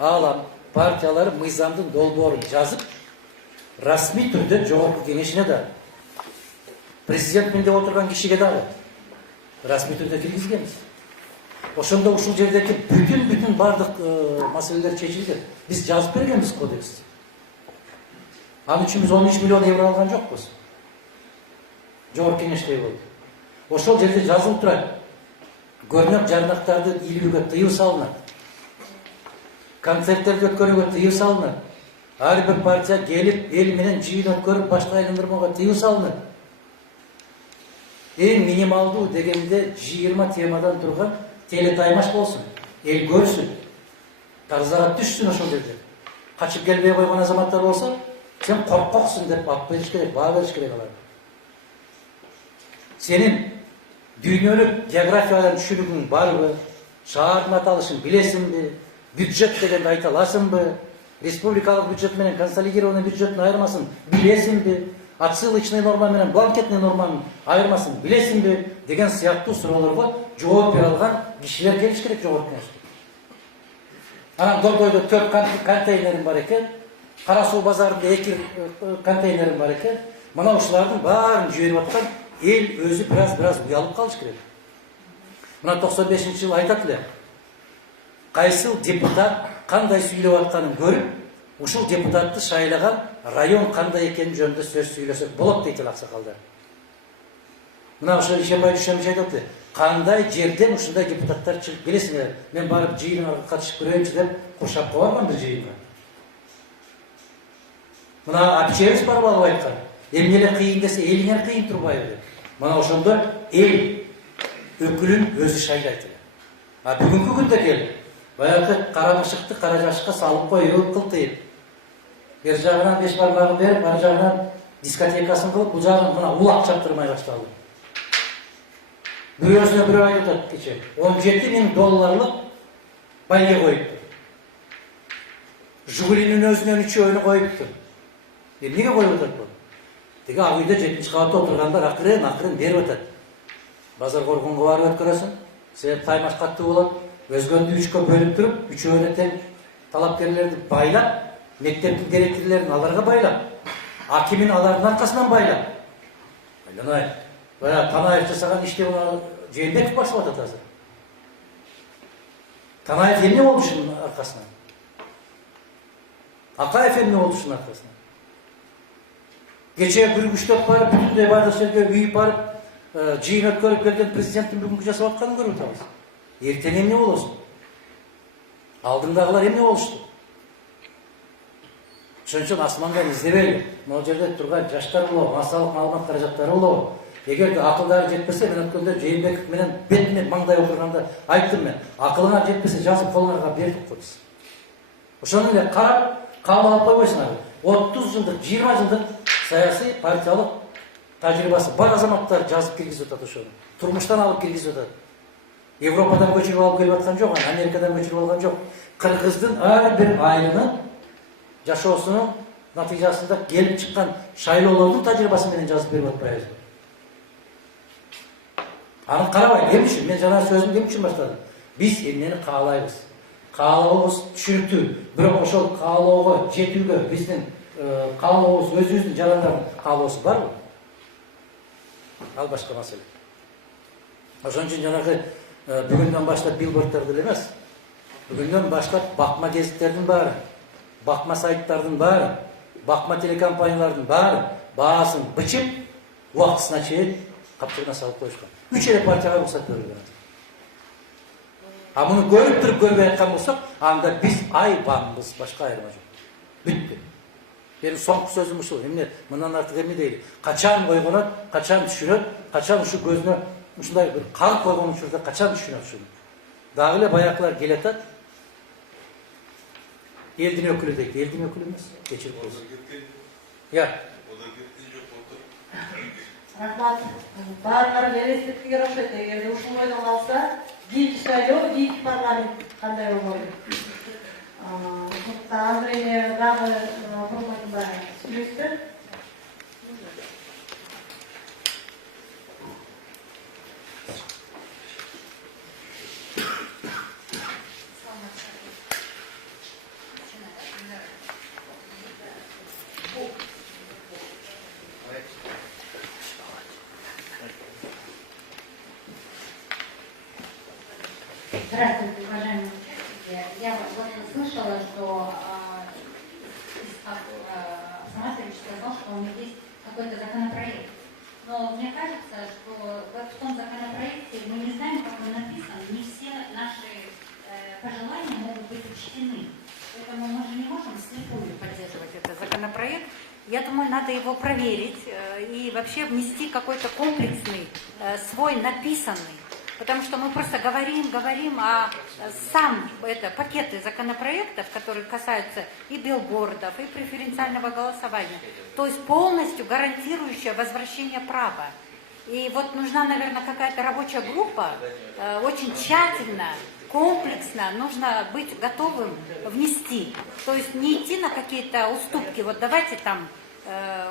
Ağlam partiyaları mıyzamdın dolboru yazıp, rasmi türde Cumhurbaşkanı Kengeşine de, prezidentinde oturgan kişiye de rasmi türde kirgizgeniz. Oşunda uşul yerdeki bütün bardık meseleler çekildi. Biz yazıp vergenimiz kodeksti. Anın için biz 13 milyon euro algan yok biz. Cumhurbaşkanı Kengeşliği oldu. Oşul yerde yazılıp duran, görünek jarnaktardı ilgilüge tıyıl salınat. Konsertlerdi ötkörüge tıyıl salınat. Her bir partiya gelip el menen jыйын ötkörüp başka aylandırmaga tıyıl salınat. En minimaldı degende 20 temadan turgan teletaymaş bolsun. El görsün. Tarzaga düşsün oşul yerde. Kaçıp gelmeye koygan azamatlar olsa, sen korkakсың деп ап бериш керек, баа бериш керек алар. Senin dünyölük geografiyadan düşürügün barбы, шаардын аталышын билесиңби, бюджет дегенди айта аласыңбы, республикалык бюджет менен консолидированный бюджеттин айырмасын билесиңби, отсылочный норма менен бланкетный норманын айырмасын билесиңби деген сыяктуу суроолорго жооп бере алган кишилер келиш керек жогорку кеңешке. Анан Долбойдо 4 контейнерим бар экен, Кара суу базарында 2 контейнерим бар экен. Мына ушулардын баарын жиберип аткан эл өзү бираз уялып калыш керек. Мына 95-жылы айтат эле. Кайсыл депутат кандай сүйлөп атканын көрүп, ушул депутатты шайлаган район кандай экени жөнүндө сөз сүйлөсөк болот дейт эл аксакалдар. Мына ошол Ишембай Дүйшөмүш айтат эле. Кандай жерден ушундай депутаттар чыгып келесиңер? Мен барып жыйынга катышып көрөйүнчү деп куршапка барган бир жыйынга. Мына Апчевич барып алып айткан. Эмне кыйын десе, элиңер кыйын турбайбы деп. Мына ошондо эл өкүлүн өзү шайлайт эле. А бүгүнкү күндө кел, баягы кара мышыкты кара жашыкка салып коюп кылтыйып. Бер жагынан 5 бармагын берип, ар жагынан дискотекасын кылып, бул жагын мына улак чаптырмай башталды. Бирөөсүнө бирөө айтып атат кече. $17.000 байге коюптур. Жигулинин өзүнөн үчөөнү коюптур. Эмнеге коюп атат бул? Деги ак үйдө 7-чи кабатта отургандар акырын берип атат. Базар коргонго барып өткөрөсүң, себеп таймаш каттуу болот. Өзгөндү 3кө бөлүп туруп, үчөөнө тең талапкерлерди байлап, мектептин директорлорун аларга байлап, акимин алардын аркасынан байлап. Айланай, бая Танаев жасаган ишти Жээнбеков баштап атат азыр. Танаев эмне болду ушунун аркасынан? Акаев эмне болду ушунун аркасынан? Кечээ бүргүчтөп барып, бүтүндөй бардык жерге үйүп барып, жыйын өткөрүп келген президенттин бүгүнкү жасап атканын көрүп атабыз. Эртең эмне болосун? Алдыңдагылар эмне болушту? Ошон үчүн асмандан издебейли. Могу жерде турган жаштар болобу, массалык маалымат каражаттары болобу? Эгерде акылдары жетпесе, мен өткөндө Жээнбеков менен бетине маңдай отурганда айттым мен. Акылыңар жетпесе, жазып колуңарга берип коебуз. Ошону эле карап, кабыл алып койбойсуңар. 30 жылдык, 20 жылдык саясий партиялык тажрыйбасы бар азаматтар жазып киргизип атат ошону. Турмуштан алып киргизип атат. Европадан көчүрүп алып келип аткан жок, Америкадан көчүрүп алган жок. Кыргыздын ар бир айылынын жашоосунун натыйжасында келип чыккан шайлоолордун тажрыйбасы менен жазып берип атпайбызбы? Аны карабай, эмне үчүн? Мен жана сөзүмдү эмне үчүн баштадым? Биз эмнени каалайбыз? Каалообуз түшүнүктүү, бирок ошол каалоого жетүүгө биздин каалообуз өзүбүздүн жарандардын каалоосу барбы? Ал башка маселе. Ошон үчүн жанагы бүгүндөн баштап билбордторду эле эмес, бүгүндөн баштап бакма гезиттердин баары, бакма сайттардын баары, бакма телекомпаниялардын баары баасын бычып, убактысына чейин капчыгына салып коюшкан. 3 эле партияга уруксат берилген. А муну көрүп туруп көрбөй аткан болсок, анда биз айбанбыз, башка айырма жок. Бүттү. Менин соңку сөзүм ушул. Эмне мындан артык эмне дейли? Качан койгонот, качан түшүрөт, качан ушу көзүнө ушундай бир калып койгон учурда качан түшүнөт ушуну? Дагы эле баякылар келатат. Элдин өкүлү дейт. Элдин өкүлү эмес. Кечирип коесуң. Я. Рахмат. Баарыңар элестетип көрөшөт. Эгерде ушул ойдон калса, кийинки шайлоо, кийинки парламент кандай болот? Андрей дагы форматында сүйлөштү. Здравствуйте, уважаемые участники. Я вот слышала, что Саматович сказал, что у них есть какой-то законопроект. Но мне кажется, что в том законопроекте мы не знаем, как он написан, не все наши пожелания могут быть учтены. Поэтому мы же не можем вслепую поддерживать этот законопроект. Я думаю, надо его проверить и вообще внести какой-то комплексный, свой написанный. Потому что мы просто говорим, а сам это пакеты законопроектов, которые касаются и билбордов, и преференциального голосования, то есть полностью гарантирующая возвращение права. И вот нужна, наверное, какая-то рабочая группа, очень тщательно, комплексно нужно быть готовым внести. То есть не идти на какие-то уступки, вот давайте там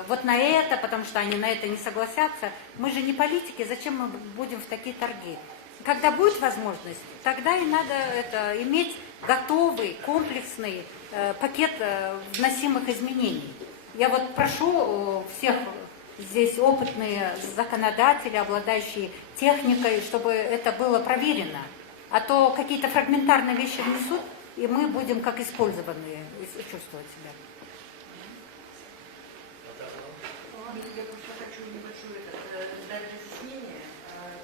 вот на это, потому что они на это не согласятся. Мы же не политики, зачем мы будем в такие торги? Когда будет возможность, тогда и надо иметь готовый, комплексный пакет вносимых изменений. Я вот прошу всех здесь опытные законодатели, обладающие техникой, чтобы это было проверено. А то какие-то фрагментарные вещи внесут, и мы будем как использованные чувствовать себя. Я просто хочу небольшое дать разъяснение.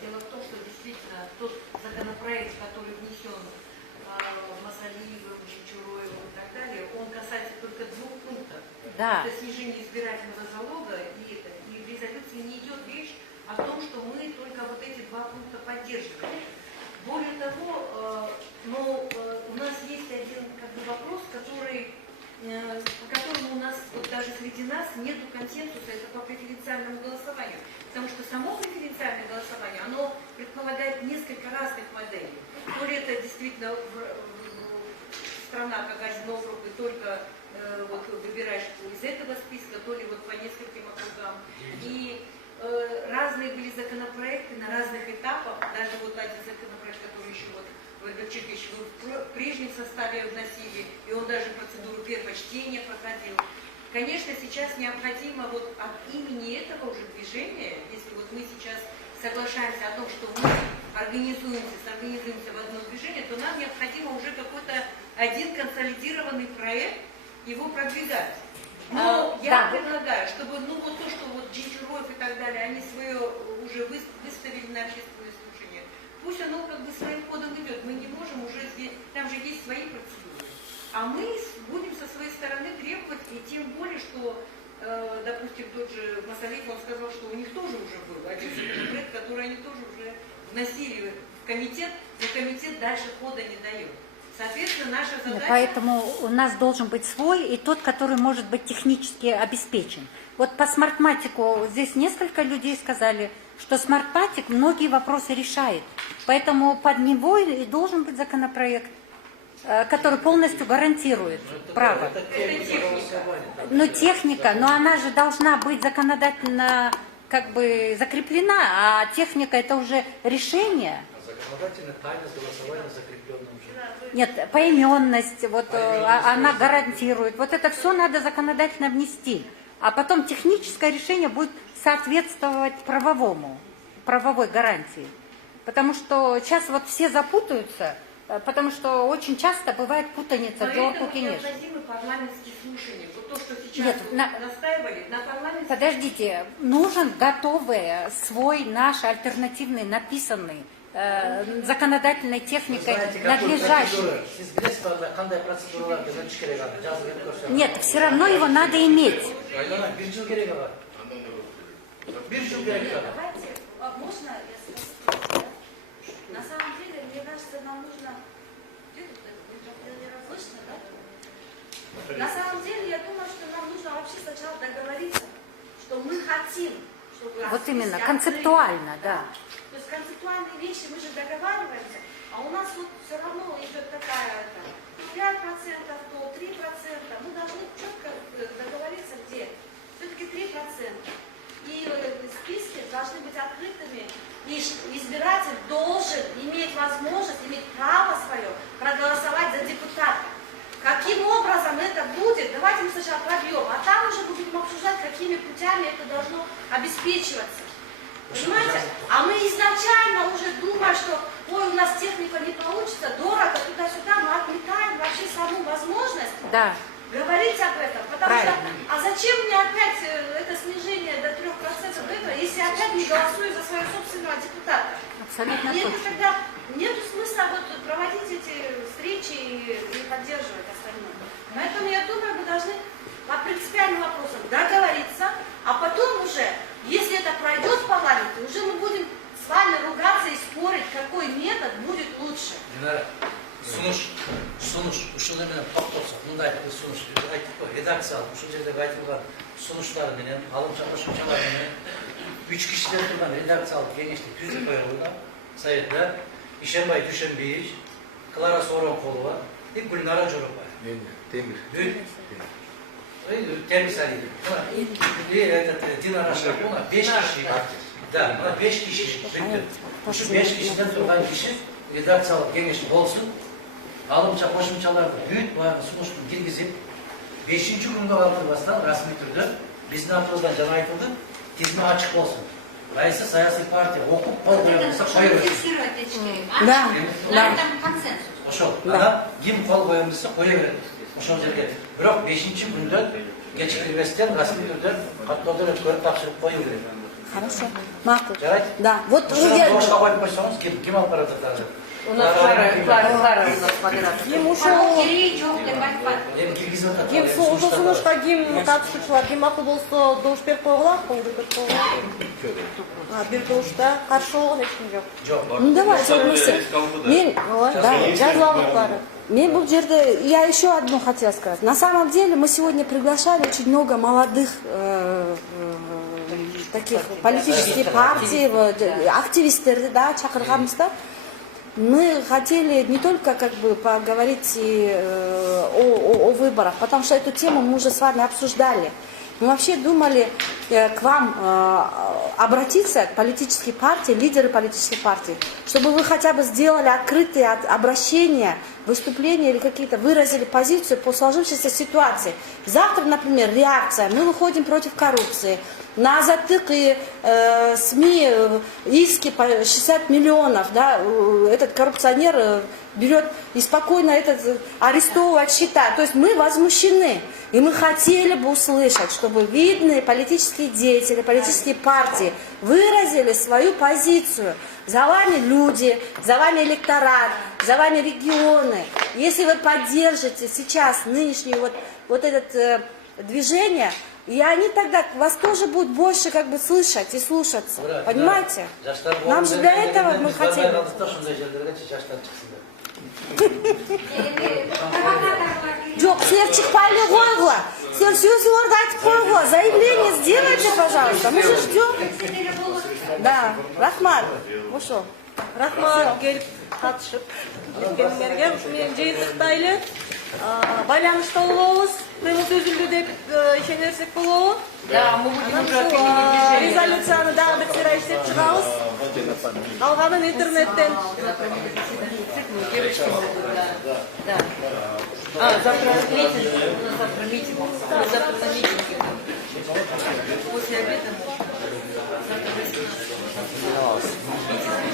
Дело в том, что действительно тот законопроект, который внесен Масалиевым, Чечуроевым и так далее, он касается только 2 пунктов. Да. Это снижение избирательного залога, и в резолюции не идет речь о том, что мы только вот эти 2 пункта поддерживаем. Более того, у нас есть один вопрос, который по которому у нас вот даже среди нас нет консенсуса, это по преференциальному голосованию. Потому что само преференциальное голосование, оно предполагает несколько разных моделей. То ли это действительно страна, как один округ, и только вот выбираешь из этого списка, то ли вот по нескольким округам. И разные были законопроекты на разных этапах, даже вот один законопроект, который еще вот Владимир Черкевич в прежнем составе вносили, и он даже процедуру первого чтения проходил. Конечно, сейчас необходимо вот от имени этого уже движения, если вот мы сейчас соглашаемся о том, что мы организуемся в одно движение, то нам необходимо уже какой-то один консолидированный проект его продвигать. Но я предлагаю, чтобы ну вот то, что вот Джинчуроев и так далее, они свое уже выставили на общественное слушание, пусть оно как бы своим ходом идет. Мы не можем уже здесь, там же есть свои процедуры. А мы будем со своей стороны требовать, и тем более, что, допустим, тот же Масалиев, он сказал, что у них тоже уже был один законопроект, который они тоже уже вносили в комитет, но комитет дальше хода не дает. Соответственно, наша задача... Поэтому у нас должен быть свой и тот, который может быть технически обеспечен. Вот по смартматику здесь несколько людей сказали, что смартматик многие вопросы решает. Поэтому под него и должен быть законопроект, который полностью гарантирует право. Но техника, но она же должна быть законодательно как бы закреплена, а техника это уже решение. Законодательная тайность голосования закреплена уже. Нет, поименность, вот она гарантирует. Вот это все надо законодательно внести. А потом техническое решение будет соответствовать правовой гарантии. Потому что сейчас вот все запутаются, потому что очень часто бывает путаница. Поэтому необходимы парламентские слушания. Вот то, что сейчас настаивали на парламентские... Подождите, нужен готовый свой наш альтернативный написанный законодательной техникой надлежащий. Нет, все равно его надо иметь. Давайте, можно я спрошу? На самом деле, мне кажется, нам нужно... Слышно, да? На самом деле, я думаю, что нам нужно вообще сначала договориться, что мы хотим, чтобы... Вот именно, концептуально, да. То есть концептуальные вещи мы же договариваемся, а у нас вот все равно идет такая 5%, то 3%. Мы должны четко договориться, где. Все-таки 3%. И списки должны быть открытыми, и избиратель должен иметь возможность, иметь право свое проголосовать за депутата. Каким образом это будет, давайте мы сначала пробьем, а там уже будем обсуждать, какими путями это должно обеспечиваться. Понимаете? А мы изначально уже думаем, что ой, у нас техника не получится, дорого, туда-сюда, мы отметаем вообще саму возможность говорить об этом. Потому что, а зачем мне опять это снижение до 3% этого, если опять не голосую за своего собственного депутата? Абсолютно И точно. это тогда нет смысла вот проводить эти встречи и поддерживать остальное. Поэтому я думаю, мы должны по принципиальным вопросам договориться, а потом уже, если это пройдет в парламенте, уже мы будем с вами ругаться и спорить, какой метод будет лучше. Sunuş, ушуну менен токтосок, мындай сунуш редакциялык ушул жердеги айтылган сунуштар менен, алымча кошумчалар менен 3 кишиден турган редакциялык кеңешти түзүп коюлган советте Ишенбай Дүйшөнбиевич, Клара Сооронкулова и Гүлнара Жоробаева. Темир Салиев. И этот Динара Шарапова 5 киши. Да, 5 киши. Ушу 5 кишиден турган киши редакциялык кеңеш болсун. Алымча кошумчаларды бүт баягы сунушту киргизип 5-чи күнгө калтырбастан расмий түрдө биздин атыбыздан жана айтылды, тизме ачык болсун. Кайсы саясий партия окуп кол коё десе кое берсин. Да. Там консенсус. Ошол. Анан ким кол коём десе кое берет. Ошол жерге. Бирок 5-чи күндө кечикирбестен расмий түрдө каттоодон өткөрүп тапшырып коюу керек. Хорошо. Макул. Жарайт? Да. Вот ошол бошко коюп койсоңуз ким алып баратат азыр? У нас Клара у нас модератор. Ким ушел, ким соғысынышқа ким қатысушылар, ким ақыл болса дауыс беріп қойғылар, бір дауыста қарсы болған ешкім жоқ. Ну давайте, Мен был жерде, я еще одно хотела сказать. На самом деле мы сегодня приглашали очень много молодых таких политических партий, активистерді, да, чакырганбызда. Мы хотели не только как бы поговорить о выборах, потому что эту тему мы уже с вами обсуждали. Мы вообще думали к вам обратиться, к политической партии, лидеры политической партии, чтобы вы хотя бы сделали открытые обращения, выступления или какие-то, выразили позицию по сложившейся ситуации. Завтра, например, реакция, мы выходим против коррупции. На затык и СМИ иски по 60 миллионов, да, этот коррупционер берет и спокойно арестовывает счета. То есть мы возмущены. И мы хотели бы услышать, чтобы видные политические деятели, политические партии выразили свою позицию. За вами люди, за вами электорат, за вами регионы. Если вы поддержите сейчас нынешнее вот это движение, и они тогда вас тоже будут больше как бы слышать и слушаться. Понимаете? Нам же для этого мы хотели. Жоқ, сілер шықпайлы қойғыла. Сілер сөзі орда айтып қойғыла. Заявление сделайте, пожалуйста. Мы же ждем. Да, рахмат. Ошо. Рахмат, келіп қатышып кеткендерге мен жиынтықтайлы байланышта болуыз, қимыл төзілді деп ішенерсек болуы. Да, мы будем уже Резолюцияны дағы бір тирайштеп шығауыз. Алғанын интернеттен. Да. Завтра митинг. У нас завтра митинг. Мы завтра на митинге. После обеда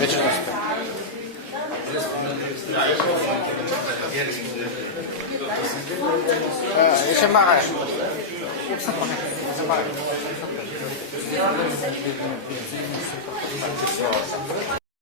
Еще